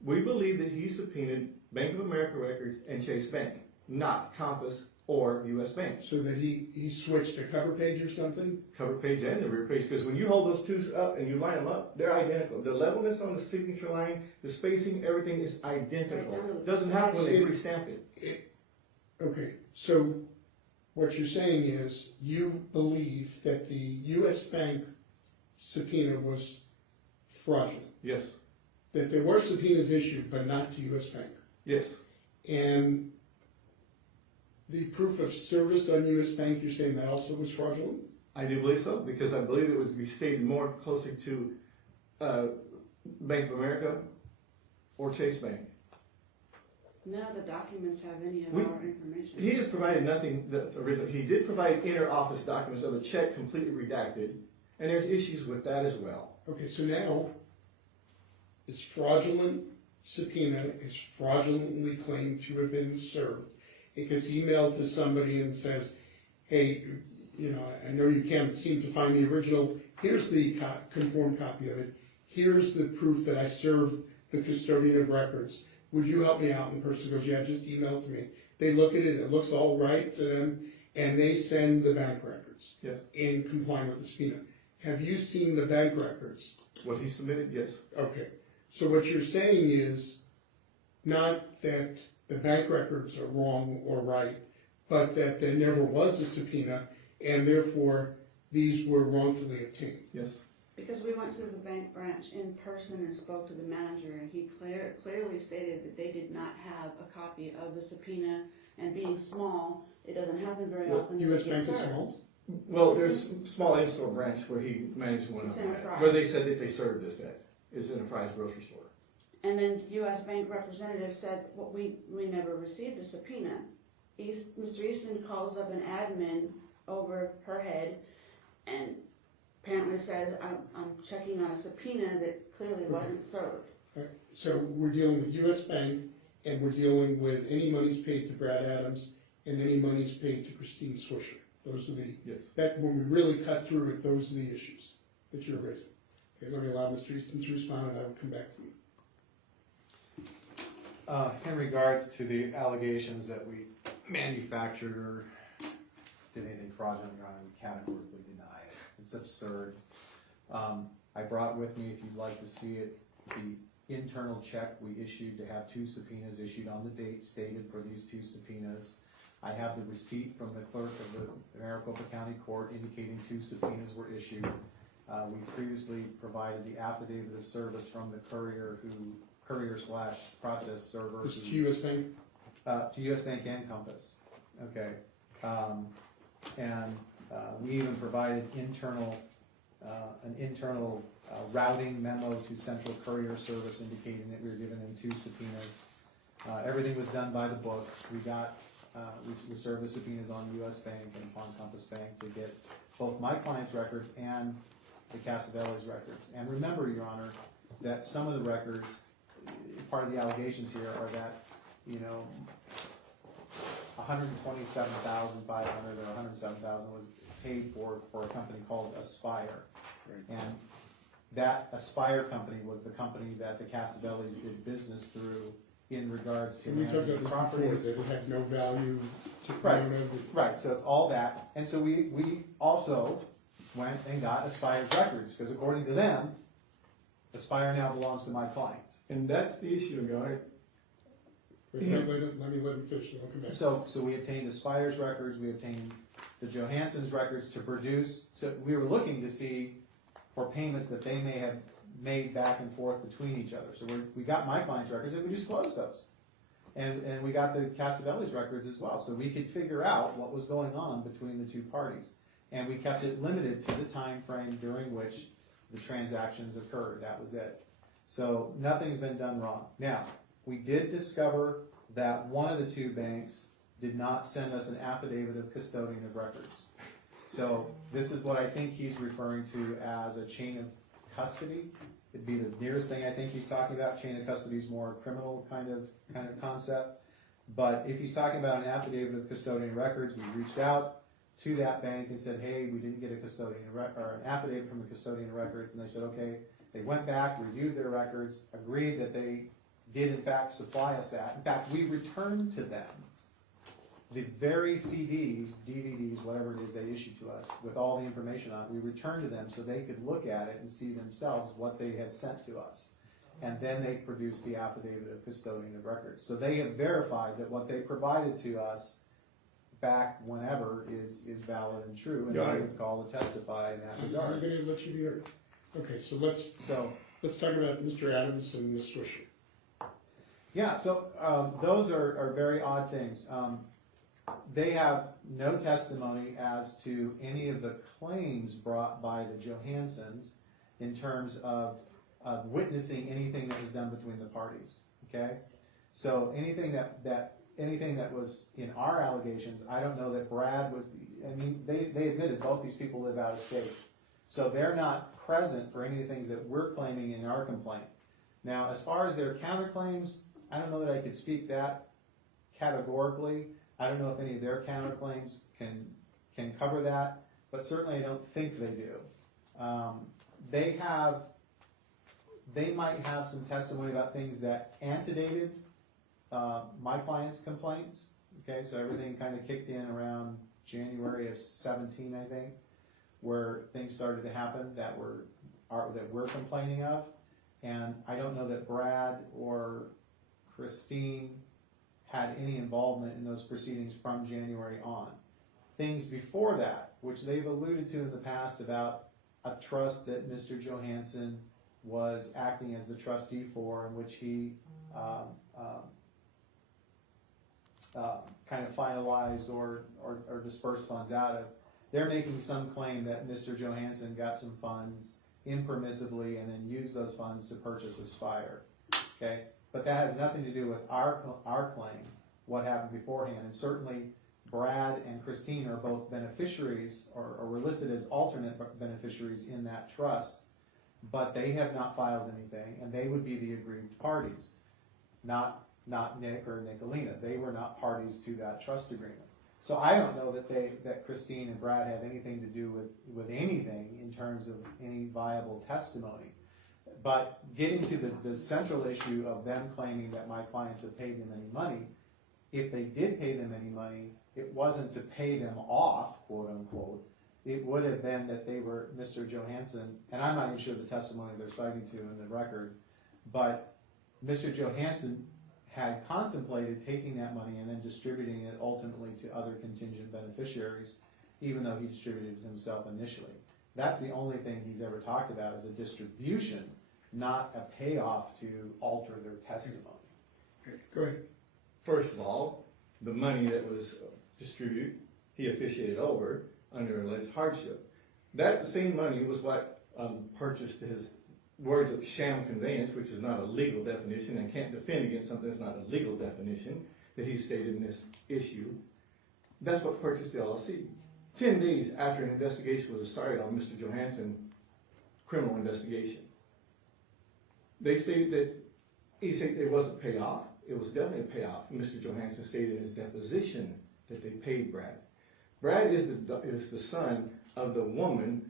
We believe that he subpoenaed Bank of America records and Chase Bank, not Compass or U.S. Bank. So that he switched a cover page or something? Cover page and the rear page, because when you hold those two up and you line them up, they're identical. The levelness on the signature line, the spacing, everything is identical. Right down to the Doesn't happen when they pre-stamp it. Okay, so what you're saying is you believe that the U.S. Bank subpoena was fraudulent? Yes, That there were subpoenas issued, but not to U.S. Bank? yes. And the proof of service on U.S. Bank, you're saying that also was fraudulent? I do believe so, because I believe it would be stated more closely to Bank of America or Chase Bank. None of the documents have any of We- our information. He has provided nothing that's original. He did provide inter-office documents of a check completely redacted, and there's issues with that as well. Okay, so now it's fraudulent subpoena, it's fraudulently claimed to have been served. It gets emailed to somebody and says, hey, you know, I know you can't seem to find the original. Here's the conformed copy of it. Here's the proof that I served the custodian of records. Would you help me out? And the person goes, yeah, just email it to me. They look at it, it looks all right to them, and they send the bank records. Yes. In complying with the subpoena. Have you seen the bank records? What he submitted, yes. Okay. So what you're saying is not that the bank records are wrong or right, but that there never was a subpoena, and therefore these were wrongfully obtained. Yes. Because we went to the bank branch in person and spoke to the manager, and he clearly stated that they did not have a copy of the subpoena, and being small, it doesn't happen very Well, often. that U.S. it gets Bank is served. small? Well, there's a small in-store branch where he managed one It's of them, Enterprise. where they said that they served this at. It's Enterprise grocery store. And then the U.S. Bank representative said, well, we never received a subpoena. Mr. Eastin calls up an admin over her head and apparently says, I'm checking on a subpoena that clearly wasn't served. Right. So we're dealing with U.S. Bank, and we're dealing with any monies paid to Brad Adams and any monies paid to Christine Swisher. Those are the, Yes. that, when we really cut through it, those are the issues that you're raising. Okay, let me allow Mr. Easton to respond, and I will come back to you. In regards to the allegations that we manufactured or did anything fraudulent, Your Honor, we categorically deny it. It's absurd. I brought with me, if you'd like to see it, the internal check we issued to have 2 subpoenas issued on the date stated for these 2 subpoenas. I have the receipt from the clerk of the Maricopa County Court indicating 2 subpoenas were issued. We previously provided the affidavit of service from the courier/process server. This is to U.S. Bank? To U.S. Bank and Compass. Okay. We even provided an internal routing memo to Central Courier Service indicating that we were giving them 2 subpoenas. Everything was done by the book. We got, we served the subpoenas on U.S. Bank and on Compass Bank to get both my client's records and the CASAVELLI'S records. And remember, Your Honor, that some of the records, part of the allegations here are that, you know, $127,500 or $107,000 was paid for a company called Aspire. Right. And that Aspire company was the company that the CASAVELLI'S did business through in regards to And we talked managing about this before, properties. that it had no value to Right. the owner. Right, so it's all that. And so we also went and got Aspire's records, because according to them, Aspire now belongs to my clients. And that's the issue, Your Honor. Let me let him finish, and I'll come back. So we obtained Aspire's records, we obtained the JOHANSON's records to produce, so we were looking to see for payments that they may have made back and forth between each other. So we got my client's records and we just closed those. And we got the CASAVELLI'S records as well, so we could figure out what was going on between the 2 parties. And we kept it limited to the time frame during which the transactions occurred. That was it. So nothing's been done wrong. Now, we did discover that one of the 2 banks did not send us an affidavit of custodian of records. So this is what I think he's referring to as a chain of custody. It'd be the nearest thing I think he's talking about. Chain of custody is more criminal kind of concept. But if he's talking about an affidavit of custodian of records, we reached out to that bank and said, hey, we didn't get a custodian or an affidavit from the custodian of records, and they said, okay. They went back, reviewed their records, agreed that they did in fact supply us that. In fact, we returned to them the very CDs, DVDs, whatever it is they issued to us, with all the information on it. We returned to them so they could look at it and see themselves what they had sent to us. And then they produced the affidavit of custodian of records. So they have verified that what they provided to us back whenever is valid and true, and Got they it. would call to testify in that I'm regard. going to let you be heard. Okay, so let's talk about Mr. Adams and Ms. Swisher. Yeah, so those are very odd things. They have no testimony as to any of the claims brought by the Johansons in terms of witnessing anything that was done between the parties. Okay, so anything that was in our allegations, I don't know that Brad was. I mean, they admitted both these people live out of state, so they're not present for any of the things that we're claiming in our complaint. Now, as far as their counterclaims, I don't know that I could speak that categorically. I don't know if any of their counterclaims can cover that, but certainly I don't think they do. They might have some testimony about things that antedated my client's complaints. Okay, so everything kind of kicked in around January of 17, I think, where things started to happen that we're complaining of. And I don't know that Brad or Christine had any involvement in those proceedings from January on. Things before that, which they've alluded to in the past about a trust that Mr. Johansson was acting as the trustee for, in which he kind of finalized or dispersed funds out of. They're making some claim that Mr. Johansson got some funds impermissibly and then used those funds to purchase Aspire. Okay, but that has nothing to do with our claim, what happened beforehand. And certainly Brad and Christine are both beneficiaries or were listed as alternate beneficiaries in that trust, but they have not filed anything, and they would be the aggrieved parties, not Nick or Nicolina. They were not parties to that trust agreement. So I don't know that Christine and Brad have anything to do with anything in terms of any viable testimony. But getting to the central issue of them claiming that my clients have paid them any money, if they did pay them any money, it wasn't to pay them off, quote unquote. It would have been that they were Mr. Johansson, and I'm not even sure the testimony they're citing to in the record, but Mr. Johansson had contemplated taking that money and then distributing it ultimately to other contingent beneficiaries, even though he distributed it himself initially. That's the only thing he's ever talked about is a distribution, not a payoff to alter their testimony. Okay, go ahead. First of all, the money that was distributed, he officiated over under alleged hardship. That same money was what purchased his words of sham conveyance, which is not a legal definition and can't defend against something that's not a legal definition that he stated in this issue. That's what purchased the LLC. 10 days after an investigation was started on Mr. Johansson, criminal investigation, they stated that he said it wasn't payoff. It was definitely a payoff. Mr. Johansson stated in his deposition that they paid Brad. Brad is the son of the woman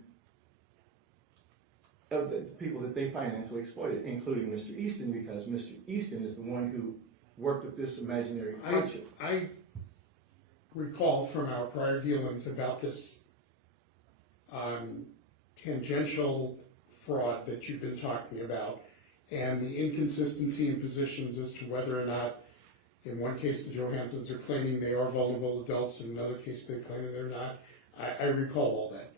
of the people that they financially exploited, including Mr. Eastin, because Mr. Eastin is the one who worked with this imaginary hardship. I recall from our prior dealings about this tangential fraud that you've been talking about and the inconsistency in positions as to whether or not, in one case the Johansons are claiming they are vulnerable adults, in another case they're claiming they're not. I recall all that.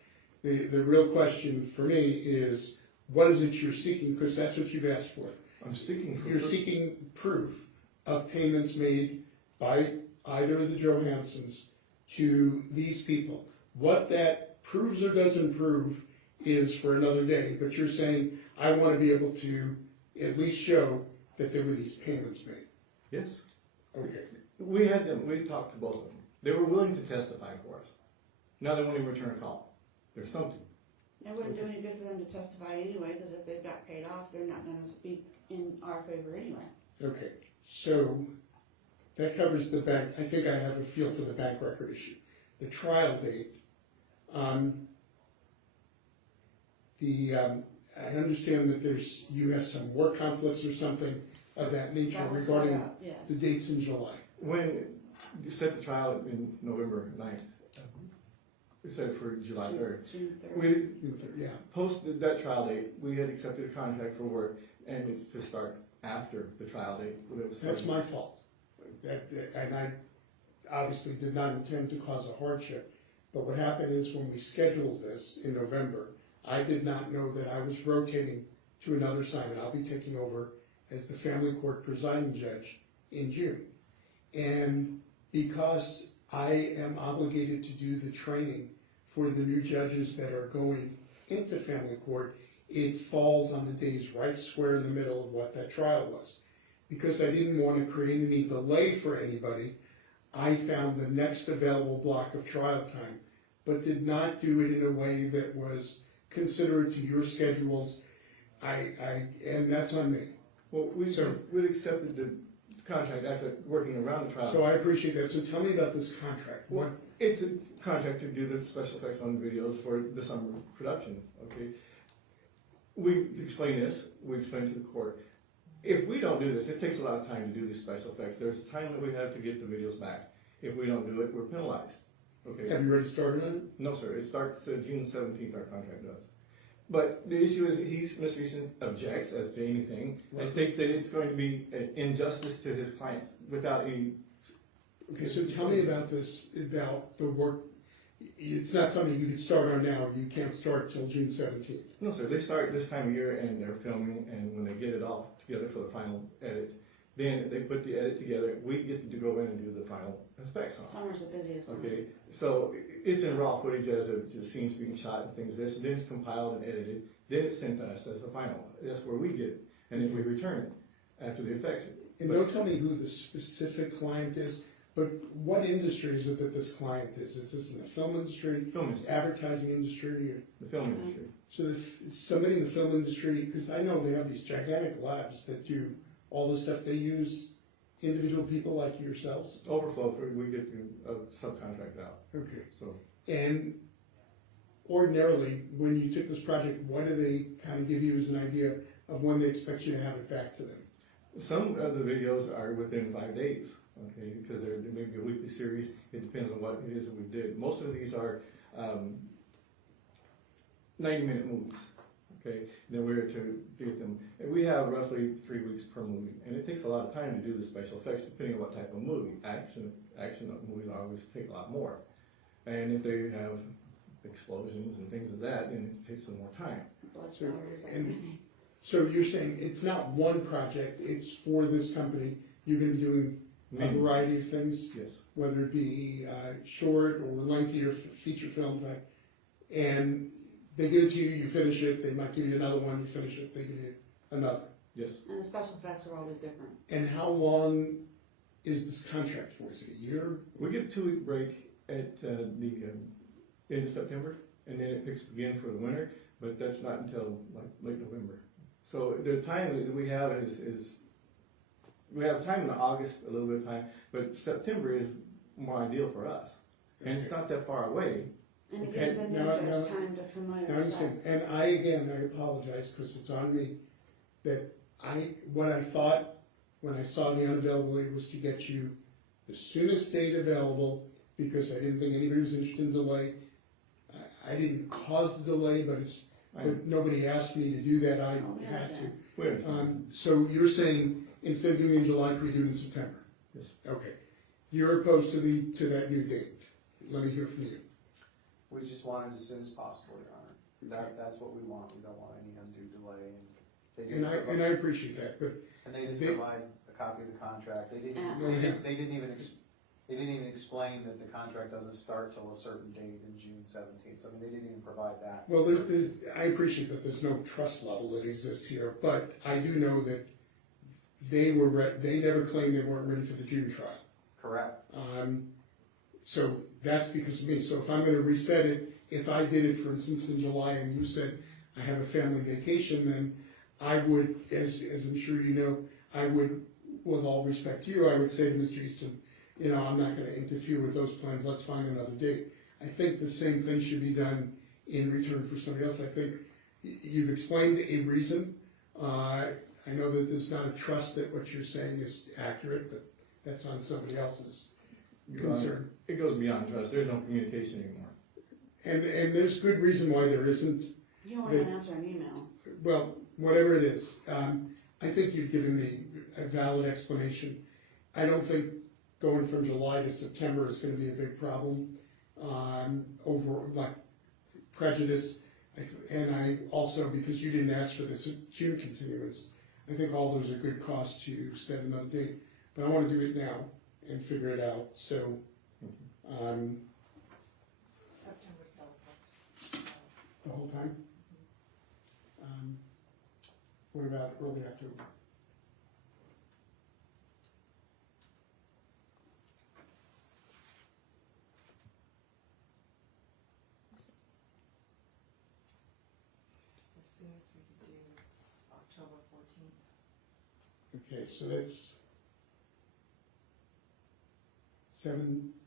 The real question for me is, what is it you're seeking? Because that's what you've asked for. You're seeking proof of payments made by either of the Johansons to these people. What that proves or doesn't prove is for another day, but you're saying, I want to be able to at least show that there were these payments made. Yes. Okay. We talked to both of them. They were willing to testify for us. Now they won't even return a call. There's something. It wouldn't do any good for them to testify anyway, because if they've got paid off, they're not going to speak in our favor anyway. Okay, So that covers the bank. I think I have a feel for the bank record issue. The trial date. I understand that you have some work conflicts or something of that nature That was regarding set up, yes. the dates in July. When you set the trial in November 9th, we set it for July 3rd. June 3rd. We Yeah, posted that trial date, we had accepted a contract for work, and it's to start after the trial date. It was that's set. my fault. And I obviously did not intend to cause a hardship, but what happened is when we scheduled this in November, I did not know that I was rotating to another assignment. I'll be taking over as the family court presiding judge in June. And because I am obligated to do the training for the new judges that are going into family court, it falls on the days right square in the middle of what that trial was. Because I didn't want to create any delay for anybody, I found the next available block of trial time, but did not do it in a way that was considerate to your schedules. And that's on me. Well, we'd accepted the contract after working around the trial. So I appreciate that. So tell me about this contract. What? It's a contract to do the special effects on videos for the summer productions, okay? We explain this, we explain to the court. If we don't do this, it takes a lot of time to do these special effects. There's a time that we have to get the videos back. If we don't do it, we're penalized, okay? Have you already started on it? No, sir, it starts June 17th, our contract does. But the issue is, Mr. Eastin objects as to anything, and states that it's going to be an injustice to his clients without any... Okay, so tell me about this, about the work. It's not something you can start on now. You can't start till June 17th. No, sir, they start this time of year and they're filming, and when they get it all together for the final edit, then they put the edit together, we get to go in and do the final effects on it. Summer's the busiest time. Okay, so it's in raw footage as the scenes being shot and things this, and then it's compiled and edited, then it's sent to us as the final. That's where we get it, and then we return it after the effects. And don't tell me who the specific client is, but what industry is it that this client is? Is this in the film industry, Film industry, advertising industry? the film industry. So somebody in the film industry, because I know they have these gigantic labs that do all the stuff. They use individual people like yourselves. Overflow, we get to subcontract out, Okay. so. And ordinarily, when you took this project, what do they kind of give you as an idea of when they expect you to have it back to them? Some of the videos are within 5 days, okay, because they're maybe a weekly series. It depends on what it is that we did. Most of these are 90-minute movies, okay, and then we're to get them. And we have roughly 3 weeks per movie, and it takes a lot of time to do the special effects depending on what type of movie. Action movies always take a lot more. And if they have explosions and things of that, then it takes some more time. Blood So, showers, that and- kind of thing. So you're saying it's not one project, it's for this company. You're going to be doing a variety of things, Yes. whether it be short or lengthy or feature film type. And they give it to you, you finish it, they might give you another one, you finish it, they give you another. Yes. And the special effects are always different. And how long is this contract for? Is it a year? We get a 2-week break at the end of September, and then it picks up again for the winter, but that's not until like late November. So the time that we have is we have time in August, a little bit of time, but September is more ideal for us. And it's not that far away. And it gives the new No, judge no. time to I familiarize understand. And I apologize because it's on me, that what I thought when I saw the unavailability was to get you the soonest date available, because I didn't think anybody was interested in delay. I didn't cause the delay, but nobody asked me to do that. I had to. We understand. So you're saying instead of doing it in July, can we do it in September? Yes. Okay. You're opposed to that new date. Let me hear from you. We just want it as soon as possible, Your Honor. That's what we want. We don't want any undue delay. And I appreciate that, but And they didn't provide a copy of the contract. They didn't even explain that the contract doesn't start till a certain date in June 17th. So, I mean, they didn't even provide that. well, I appreciate that there's no trust level that exists here, but I do know that they never claimed they weren't ready for the June trial. Correct. So that's because of me. So if I'm going to reset it, if I did it, for instance, in July, and you said I have a family vacation, then I would, as I'm sure you know, I would, with all respect to you, I would say to Mr. Eastin, I'm not going to interfere with those plans. Let's find another date. I think the same thing should be done in return for somebody else. I think you've explained a reason. I know that there's not a trust that what you're saying is accurate, but that's on somebody else's concern. It goes beyond trust. There's no communication anymore. And there's good reason why there isn't. You don't even answer an email. Well, whatever it is, I think you've given me a valid explanation. I don't think going from July to September is going to be a big problem over like prejudice. And I also, because you didn't ask for this June continuance, I think all those are good costs to set another date. But I want to do it now and figure it out. So, September still. the whole time. What about early October? The soonest we could do is October 14th. Okay, so that's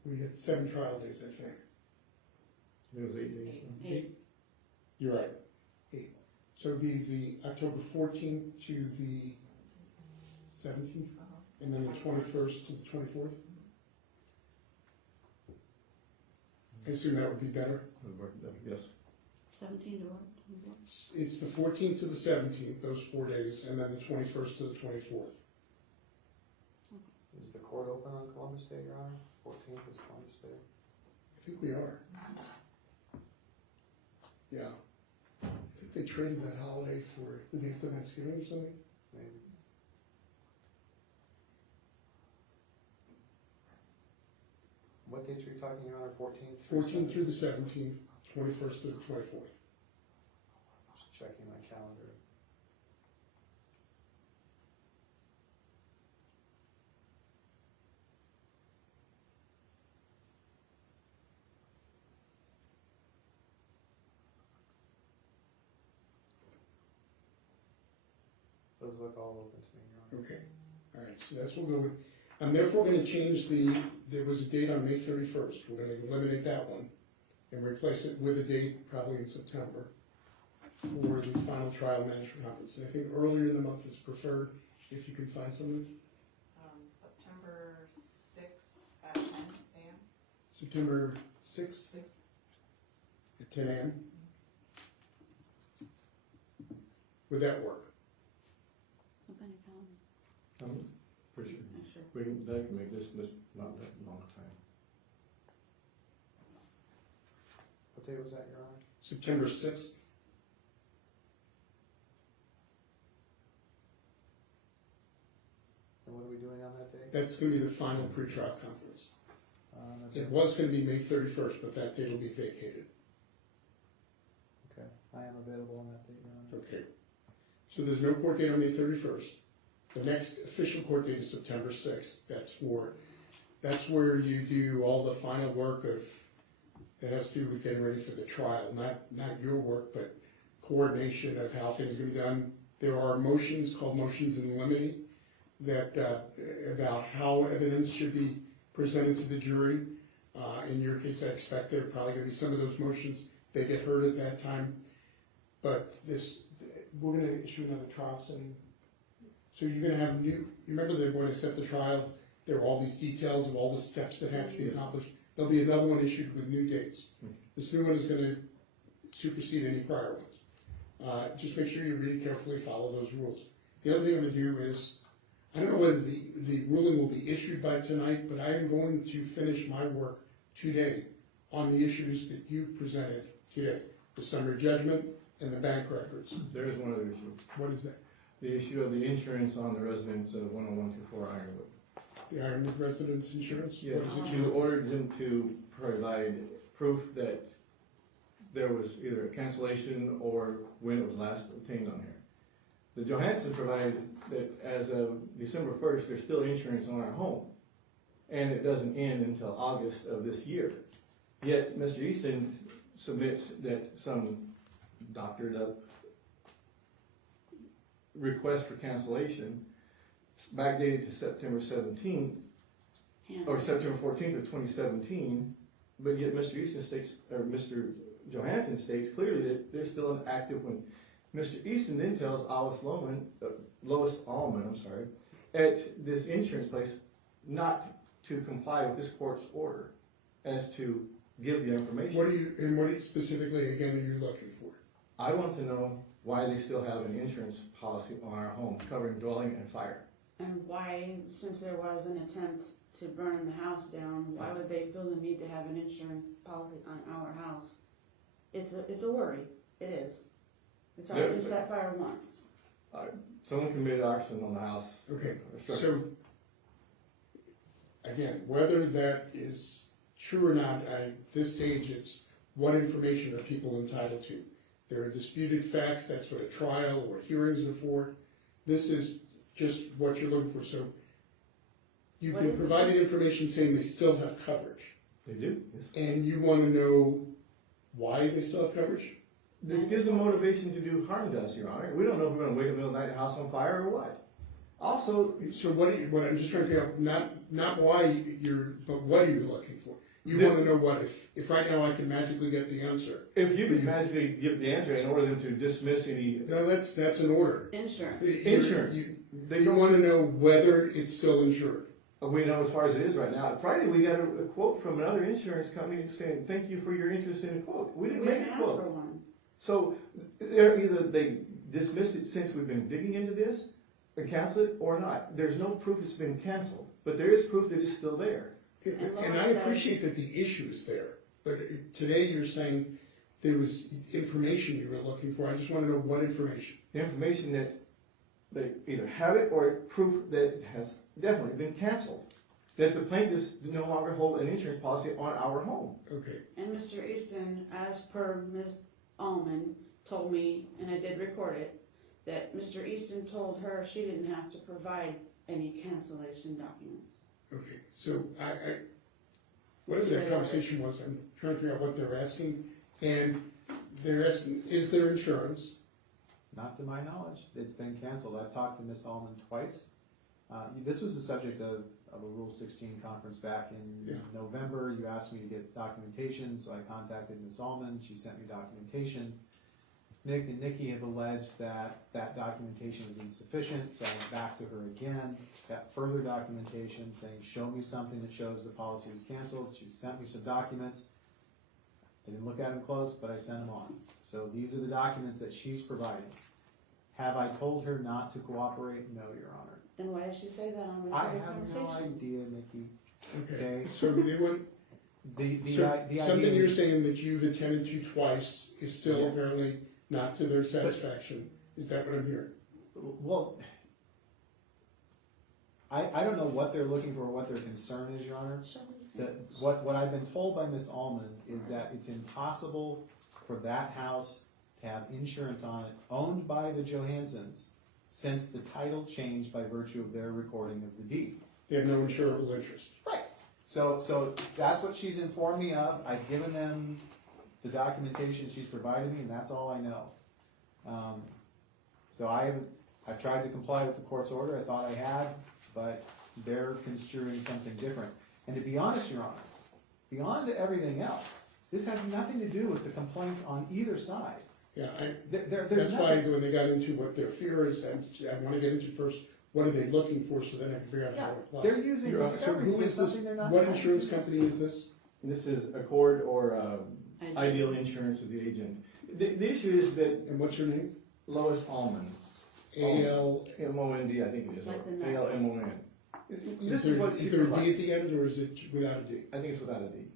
we had 7 trial days, I think. It was 8 days. so. 8. You're right, 8. So it'd be the October 14th to the 17th, and then the 21st to the 24th? I assume that would be better. Yes. 17 to what? It's the 14th to the 17th, those 4 days, and then the 21st to the 24th. Is the court open on Columbus Day, Your Honor? 14th is Columbus Day. I think we are. Yeah. I think they traded that holiday for the day after Thanksgiving or something. Maybe. What dates are you talking, Your Honor? 14th? 14th through the 17th, 21st to the 24th. Just checking my calendar. Those look all open to me, Your Honor. Okay, all right, so that's what we'll go with. I'm therefore going to change there was a date on May 31st. We're going to eliminate that one and replace it with a date probably in September for the final trial management conference. And I think earlier in the month is preferred if you can find something. September 6th at 10 a.m. September 6th at 10 a.m. Would that work? Look on your calendar. I'm pretty sure. Yeah, sure. We can, that can make this not that long time. What day was that, Your Honor? September 6th. And what are we doing on that day? That's going to be the final pretrial conference. That's It was going to be May 31st, but that date will be vacated. Okay, I am available on that date, Your Honor. Okay. So there's no court date on May 31st. The next official court date is September 6th. That's where you do all the final work that has to do with getting ready for the trial. Not your work, but coordination of how things are going to be done. There are motions called motions in limine that about how evidence should be presented to the jury. In your case, I expect there are probably going to be some of those motions. They get heard at that time. But we're going to issue another trial setting. So you're going to have you remember that when I set the trial, there were all these details of all the steps that have to be accomplished. There'll be another one issued with new dates. This new one is going to supersede any prior ones. Just make sure you read it carefully, follow those rules. The other thing I'm going to do is, I don't know whether the ruling will be issued by tonight, but I am going to finish my work today on the issues that you've presented today. The summary judgment and the bank records. There is one other issue. What is that? The issue of the insurance on the residents of 10124 Ironwood. The Ironwood residence insurance? Yes, What is it? you ordered them to provide proof that there was either a cancellation or when it was last obtained on here. The Johanssons provided that as of December 1st, there's still insurance on our home, and it doesn't end until August of this year. Yet Mr. Eastin submits that some doctored up request for cancellation backdated to September 17th or September 14th of 2017, but yet Mr. Eastin states, or Mr. Johansson states clearly that there's still an active one. Mr. Eastin then tells Lois Allman, at this insurance place, not to comply with this court's order as to give the information. What specifically, again, are you looking for? I want to know why they still have an insurance policy on our home covering dwelling and fire. And why, since there was an attempt to burn the house down, why would they feel the need to have an insurance policy on our house? It's a worry. It is. It's already been set fire once. Someone committed arson on the house. Okay, so, again, whether that is true or not, at this stage, it's what information are people entitled to. There are disputed facts, that's what a trial or hearings are for. This is just what you're looking for. So you've been provided information saying they still have coverage. They do, yes. And you want to know why they still have coverage? This gives them motivation to do harm to us, Your Honor. We don't know if we're going to wake up in the middle of the night, house on fire, or what. Also, so what I'm just trying to figure out, not why but what are you looking for? You want to know what if right now I can magically get the answer. If you could magically give the answer and order them to dismiss any... No, that's an order. Insurance. Insurance. You want to know whether it's still insured. We know as far as it is right now. Friday we got a quote from another insurance company saying, thank you for your interest in a quote. We didn't make a ask quote. for one. So either they dismissed it since we've been digging into this and canceled it or not. There's no proof it's been canceled, but there is proof that it's still there. And I appreciate that the issue is there, but today you're saying there was information you were looking for. I just want to know what information. Information that they either have it or proof that it has definitely been canceled. That the plaintiffs no longer hold an insurance policy on our home. Okay. And Mr. Easton, as per Ms. Allman, told me, and I did record it, that Mr. Easton told her she didn't have to provide any cancellation documents. Okay, so whatever that conversation was, I'm trying to figure out what they're asking. And they're asking, is there insurance? Not to my knowledge. It's been canceled. I've talked to Ms. Allman twice. This was the subject of a Rule 16 conference back in November. You asked me to get documentation, so I contacted Ms. Allman. She sent me documentation. Nick and Nikki have alleged that that documentation was insufficient, so I went back to her again, got further documentation saying, show me something that shows the policy is canceled. She sent me some documents. I didn't look at them close, but I sent them on. So these are the documents that she's providing. Have I told her not to cooperate? No, Your Honor. Then why did she say that on I recorded have conversation? no idea, Nikki. Okay. So they went. The Something idea you're saying that you've attended to twice is still apparently not to their satisfaction. Is that what I'm hearing? Well, I don't know what they're looking for, what their concern is, Your Honor. What I've been told by Ms. Allman is that it's impossible for that house to have insurance on it owned by the Johansons since the title changed by virtue of their recording of the deed. They have no insurable interest. Right. So that's what she's informed me of. I've given them the documentation she's provided me, and that's all I know. So I've tried to comply with the court's order. I thought I had, but they're construing something different. And to be honest, Your Honor, beyond everything else, this has nothing to do with the complaints on either side. Yeah, There's that's why nothing. when they got into what their fear is, I want to get into first, what are they looking for so then I can figure out how to apply. They're using So discovery who to is this? something they're not. What entitled insurance to. company is this? This is Accord or Ideal Insurance of the agent. The issue is that And what's her name? Lois Allman. A-L. M-O-N-D, I think it is. Like the nut. A-L-M-O-N. This Is is what she there a D provided. at the end or is it without a D? I think it's without a D.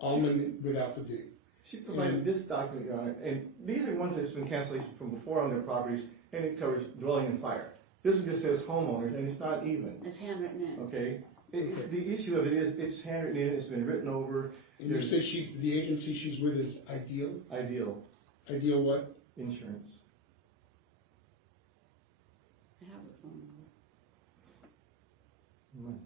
Almond without the D. She provided this document, Your Honor, and these are ones that's been cancellation from before on their properties, and it covers dwelling and fire. This one just says homeowners, and it's not even, It's handwritten in. okay? The issue of it is, it's handwritten in, it's been written over. And you say the agency she's with is Ideal? Ideal Ideal what? Insurance. I have the phone number.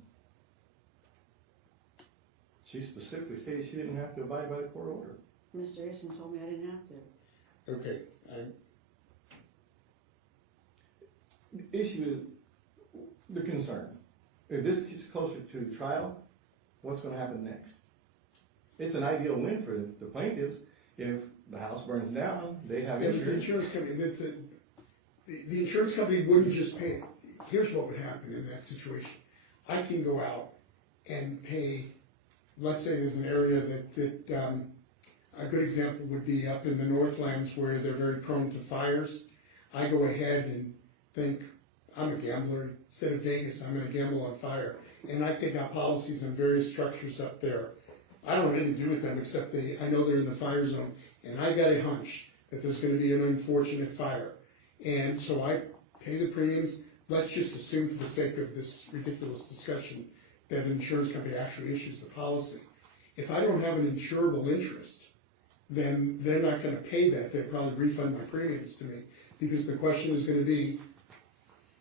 She specifically stated she didn't have to abide by the court order. Mr. Easton told me I didn't have to. Okay. The issue is the concern. If this gets closer to trial, what's going to happen next? It's an ideal win for the plaintiffs. if the house burns down, they have Yeah, but the insurance. insurance company, the insurance company wouldn't just pay it. Here's what would happen in that situation. I can go out and pay, let's say there's an area that a good example would be up in the Northlands where they're very prone to fires. I go ahead and think, I'm a gambler. Instead of Vegas, I'm gonna gamble on fire. And I take out policies on various structures up there. I don't have anything to do with them except I know they're in the fire zone. And I got a hunch that there's gonna be an unfortunate fire. And so I pay the premiums. Let's just assume for the sake of this ridiculous discussion that an insurance company actually issues the policy. If I don't have an insurable interest, then they're not gonna pay that. They'll probably refund my premiums to me. Because the question is gonna be,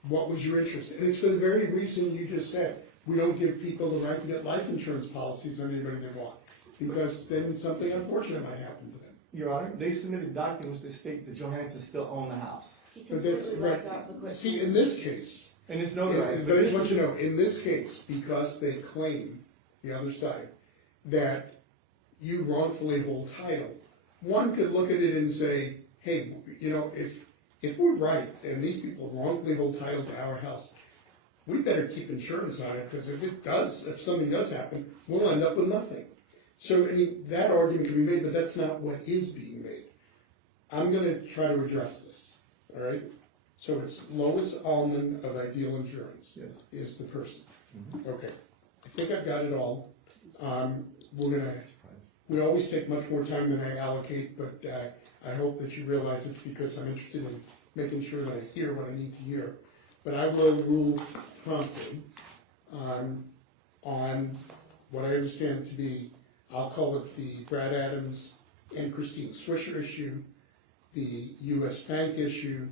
what was your interest? And it's for the very reason you just said. We don't give people the right to get life insurance policies on anybody they want. Because then something unfortunate might happen to them. Your Honor, they submitted documents that state that Johansson's still own the house. He But that's completely right. left out the quick. See, in this case, And it's notarized. but I just this want you to know, in this case, because they claim, the other side, that you wrongfully hold title, one could look at it and say, hey, you know, if we're right and these people wrongfully hold title to our house, we better keep insurance on it, because if something does happen, we'll end up with nothing. So, I mean, that argument can be made, but that's not what is being made. I'm gonna try to address this, all right? So it's Lois Allman of Ideal Insurance. Yes. Is the person. Okay, I think I've got it all. We always take much more time than I allocate, but I hope that you realize it's because I'm interested in making sure that I hear what I need to hear. But I will rule promptly on what I understand to be, I'll call it the Brad Adams and Christine Swisher issue, the US Bank issue,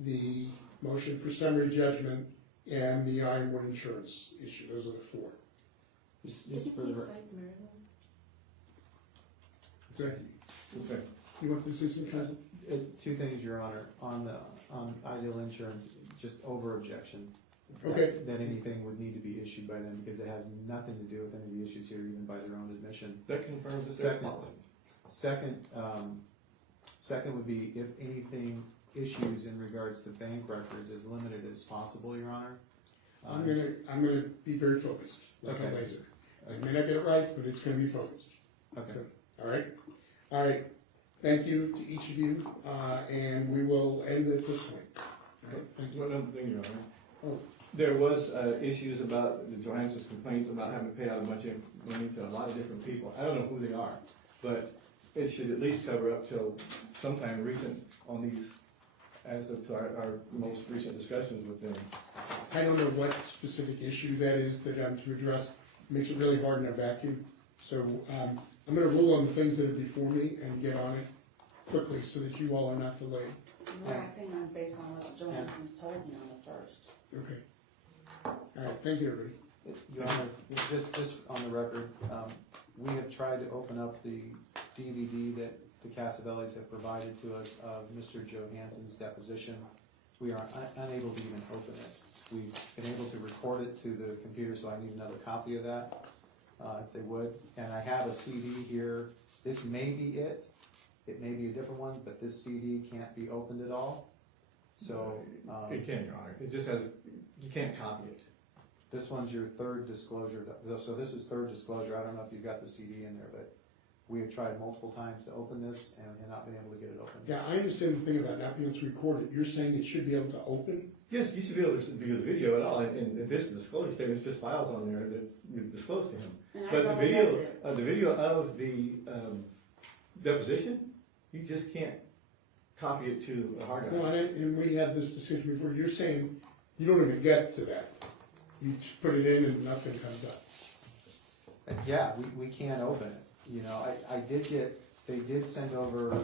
the motion for summary judgment, and the Ironwood Insurance issue. Those are the four. Just for the Becky, Okay. you want this in counsel? two things, Your Honor, on Ideal Insurance, just over objection. Okay. That anything would need to be issued by them, because it has nothing to do with any of the issues here, even by their own admission. That confirms the state policy. Second would be if anything issues in regards to bank records as limited as possible, Your Honor. I'm gonna be very focused, like a Okay. laser. I may not get it right, but it's gonna be focused. Okay. So, all right. Thank you to each of you, and we will end at this point. All right, thank you. One other thing, Your Honor. Oh. There was issues about the Johansson's complaints about having to pay out a bunch of money to a lot of different people. I don't know who they are, but it should at least cover up till sometime recent on these, as of our most recent discussions with them. I don't know what specific issue that is that I'm to address. It makes it really hard in a vacuum. So I'm gonna rule on the things that are before me and get on it quickly so that you all are not delayed. We're acting on, based on what Johansson's told me on the first. Okay. All right, thank you, everybody. Your Honor, just on the record, we have tried to open up the DVD that the CASAVELLI'S have provided to us of Mr. Johansson's deposition. We are unable to even open it. We've been able to record it to the computer, so I need another copy of that, if they would. And I have a CD here. This may be it. It may be a different one, but this CD can't be opened at all. So It can, Your Honor. It just has, you can't copy it. this one's your third disclosure. So this is third disclosure. I don't know if you've got the CD in there, but we have tried multiple times to open this and not been able to get it open. Yeah, I understand the thing about not being able to record it. You're saying it should be able to open? Yes, you should be able to do the video at all, and if this disclosure statement, it's just files on there that's disclosed to him. And I But the double-checked it. video of the deposition, you just can't copy it to a hard No, drive. and we had this discussion before. You're saying you don't even get to that. You just put it in and nothing comes up. Yeah, we can't open it. You know, I did get, they did send over,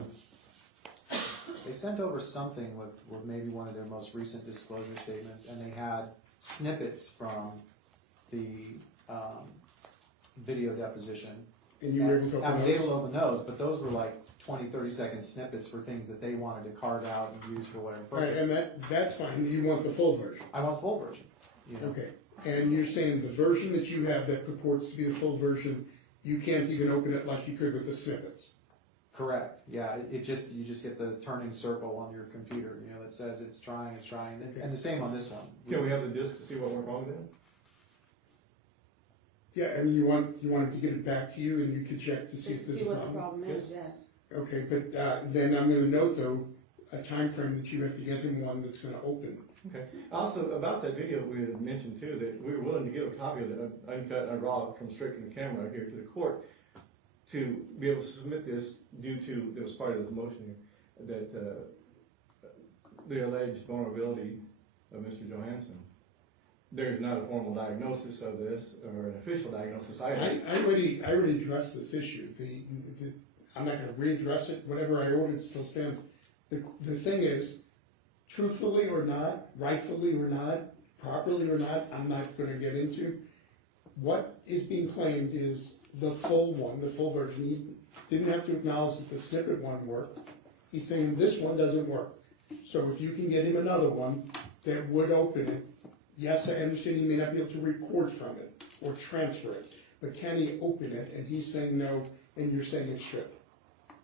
they sent over something with maybe one of their most recent disclosure statements, and they had snippets from the video deposition. And you were able to open I was those? able to open those, but those were like 20, 30-second snippets for things that they wanted to carve out and use for whatever All right, purpose. and that's fine. You want the full version? I want the full version, you know. Okay. And you're saying the version that you have that purports to be the full version, you can't even open it like you could with the snippets? Correct, yeah, you just get the turning circle on your computer, that says it's trying, and the same on this one. Can we have the disc to see what went wrong then? Yeah, and you want him to get it back to you, and you can check to see if Just there's see a what the problem? problem is, yes. Okay, but then I'm gonna note though, a time frame that you have to get him one that's gonna open. Okay. Also, about that video, we had mentioned too, that we were willing to give a copy of it, uncut and raw, from straight from the camera here to the court, to be able to submit this due to, that was part of the motion here, that the alleged vulnerability of Mr. Johansson. There's not a formal diagnosis of this, or an official diagnosis either. I already addressed this issue. I'm not gonna readdress it, whatever I ordered still stands. The thing is, truthfully or not, rightfully or not, properly or not, I'm not gonna get into. What is being claimed is the full one, the full version. He didn't have to acknowledge that the snippet one worked. He's saying this one doesn't work. So if you can get him another one that would open it, yes, I understand he may not be able to record from it or transfer it, but can he open it? And he's saying no, and you're saying it should.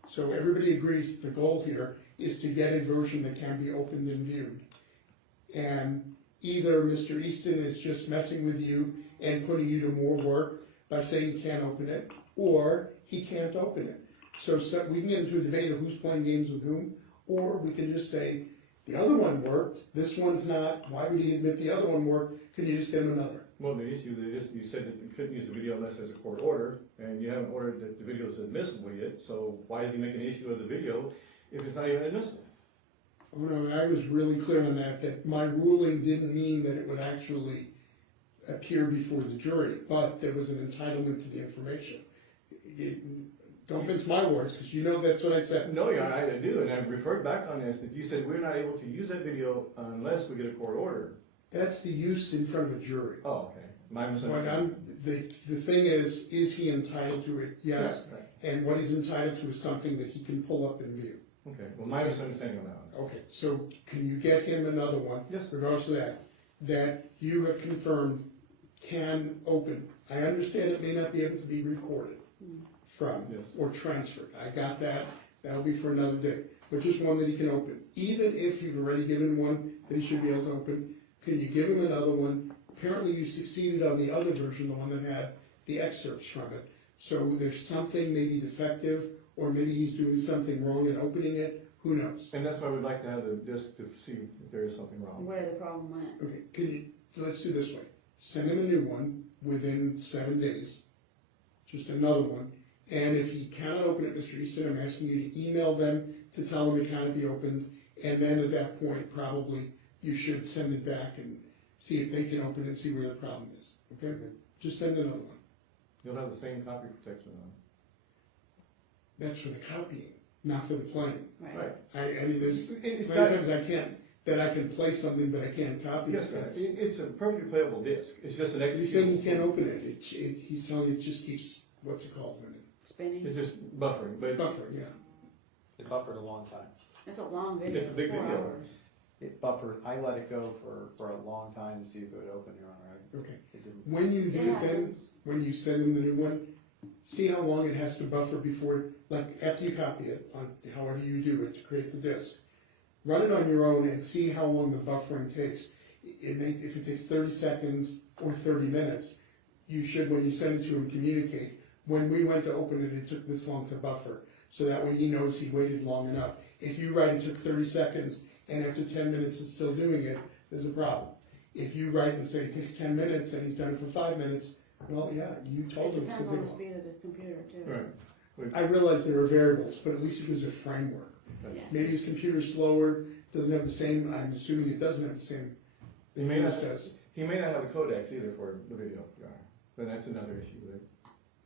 So everybody agrees the goal here is to get a version that can be opened and viewed. And either Mr. Eastin is just messing with you and putting you to more work by saying he can't open it, or he can't open it. So we can get into a debate of who's playing games with whom, or we can just say, the other one worked, this one's not, why would he admit the other one worked, can you just get him another? Well, the issue is, you said that you couldn't use the video unless there's a court order, and you haven't ordered that the video is admissible yet, so why is he making an issue of the video if it's not even admissible? Oh no, I was really clear on that my ruling didn't mean that it would actually appear before the jury, but there was an entitlement to the information. Don't mince my words, because you know that's what I said. No, yeah, I do, and I referred back on this, that you said we're not able to use that video unless we get a court order. That's the use in front of a jury. Oh, okay. My misunderstanding. The thing is he entitled to it? Yes. Right. And what he's entitled to is something that he can pull up and view. Okay, well, my misunderstanding on that one. Okay, so can you get him another one? Yes. Regardless of that you have confirmed can open. I understand it may not be able to be recorded from Yes. or transferred. I got that. That'll be for another day. But just one that he can open. Even if you've already given one that he should be able to open, can you give him another one? Apparently you succeeded on the other version, the one that had the excerpts from it. So there's something maybe defective, or maybe he's doing something wrong in opening it. Who knows? And that's why we'd like to have the disc to see if there is something wrong. Where the problem went. Okay, let's do this way. Send him a new one within 7 days. Just another one. And if he cannot open it, Mr. Eastin, I'm asking you to email them to tell them it cannot be opened. And then at that point, probably you should send it back and see if they can open it and see where the problem is. Okay? Just send another one. You'll have the same copy protection on That's for the copying, not for the playing. Right. it. Right. I mean, there's It's many not, times I can play something, but I can't copy yes, it. right. That's- It's a perfectly playable disc. It's just an He's saying he executable. can't open it. He's telling you it just keeps, what's it called? When Spinning. It's just buffering, but buffering, yeah. It buffered a long time. It's a long video. It's a big 4 video. hours. It buffered, I let it go for a long time to see if it would open, Your Honor. Okay. It didn't. When you It do happens. when you send them the new one, see how long it has to buffer before, like after you copy it, on however you do it to create the disk. Run it on your own and see how long the buffering takes. If it takes 30 seconds or 30 minutes, you should, when you send it to him, communicate. When we went to open it, it took this long to buffer. So that way he knows he waited long enough. If you write it took 30 seconds and after 10 minutes it's still doing it, there's a problem. If you write and say it takes 10 minutes and he's done it for 5 minutes, well, yeah, you told It him it's depends a on big the one. speed of the computer too. right. I realize there are variables, but at least it was a framework. Yeah. Maybe his computer's slower, doesn't have the same, I'm assuming it doesn't have the same He may yours not. does. He may not have a codex either for the video, Your Honor. But that's another issue.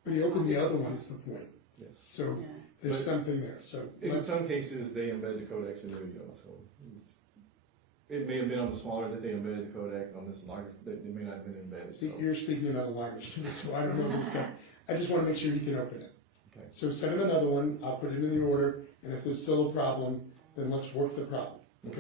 But he opened the other one, is the point. Yes. So Yeah. there's But something there, so In let's, some cases, they embed the codex in the video, so it may have been on the smaller that they embedded the codec, on this larger that it may not have been embedded. So. you're speaking another language to me, so I don't know this stuff. I just wanna make sure he can open it. Okay. So send him another one, I'll put it in the order, and if there's still a problem, then let's work the problem.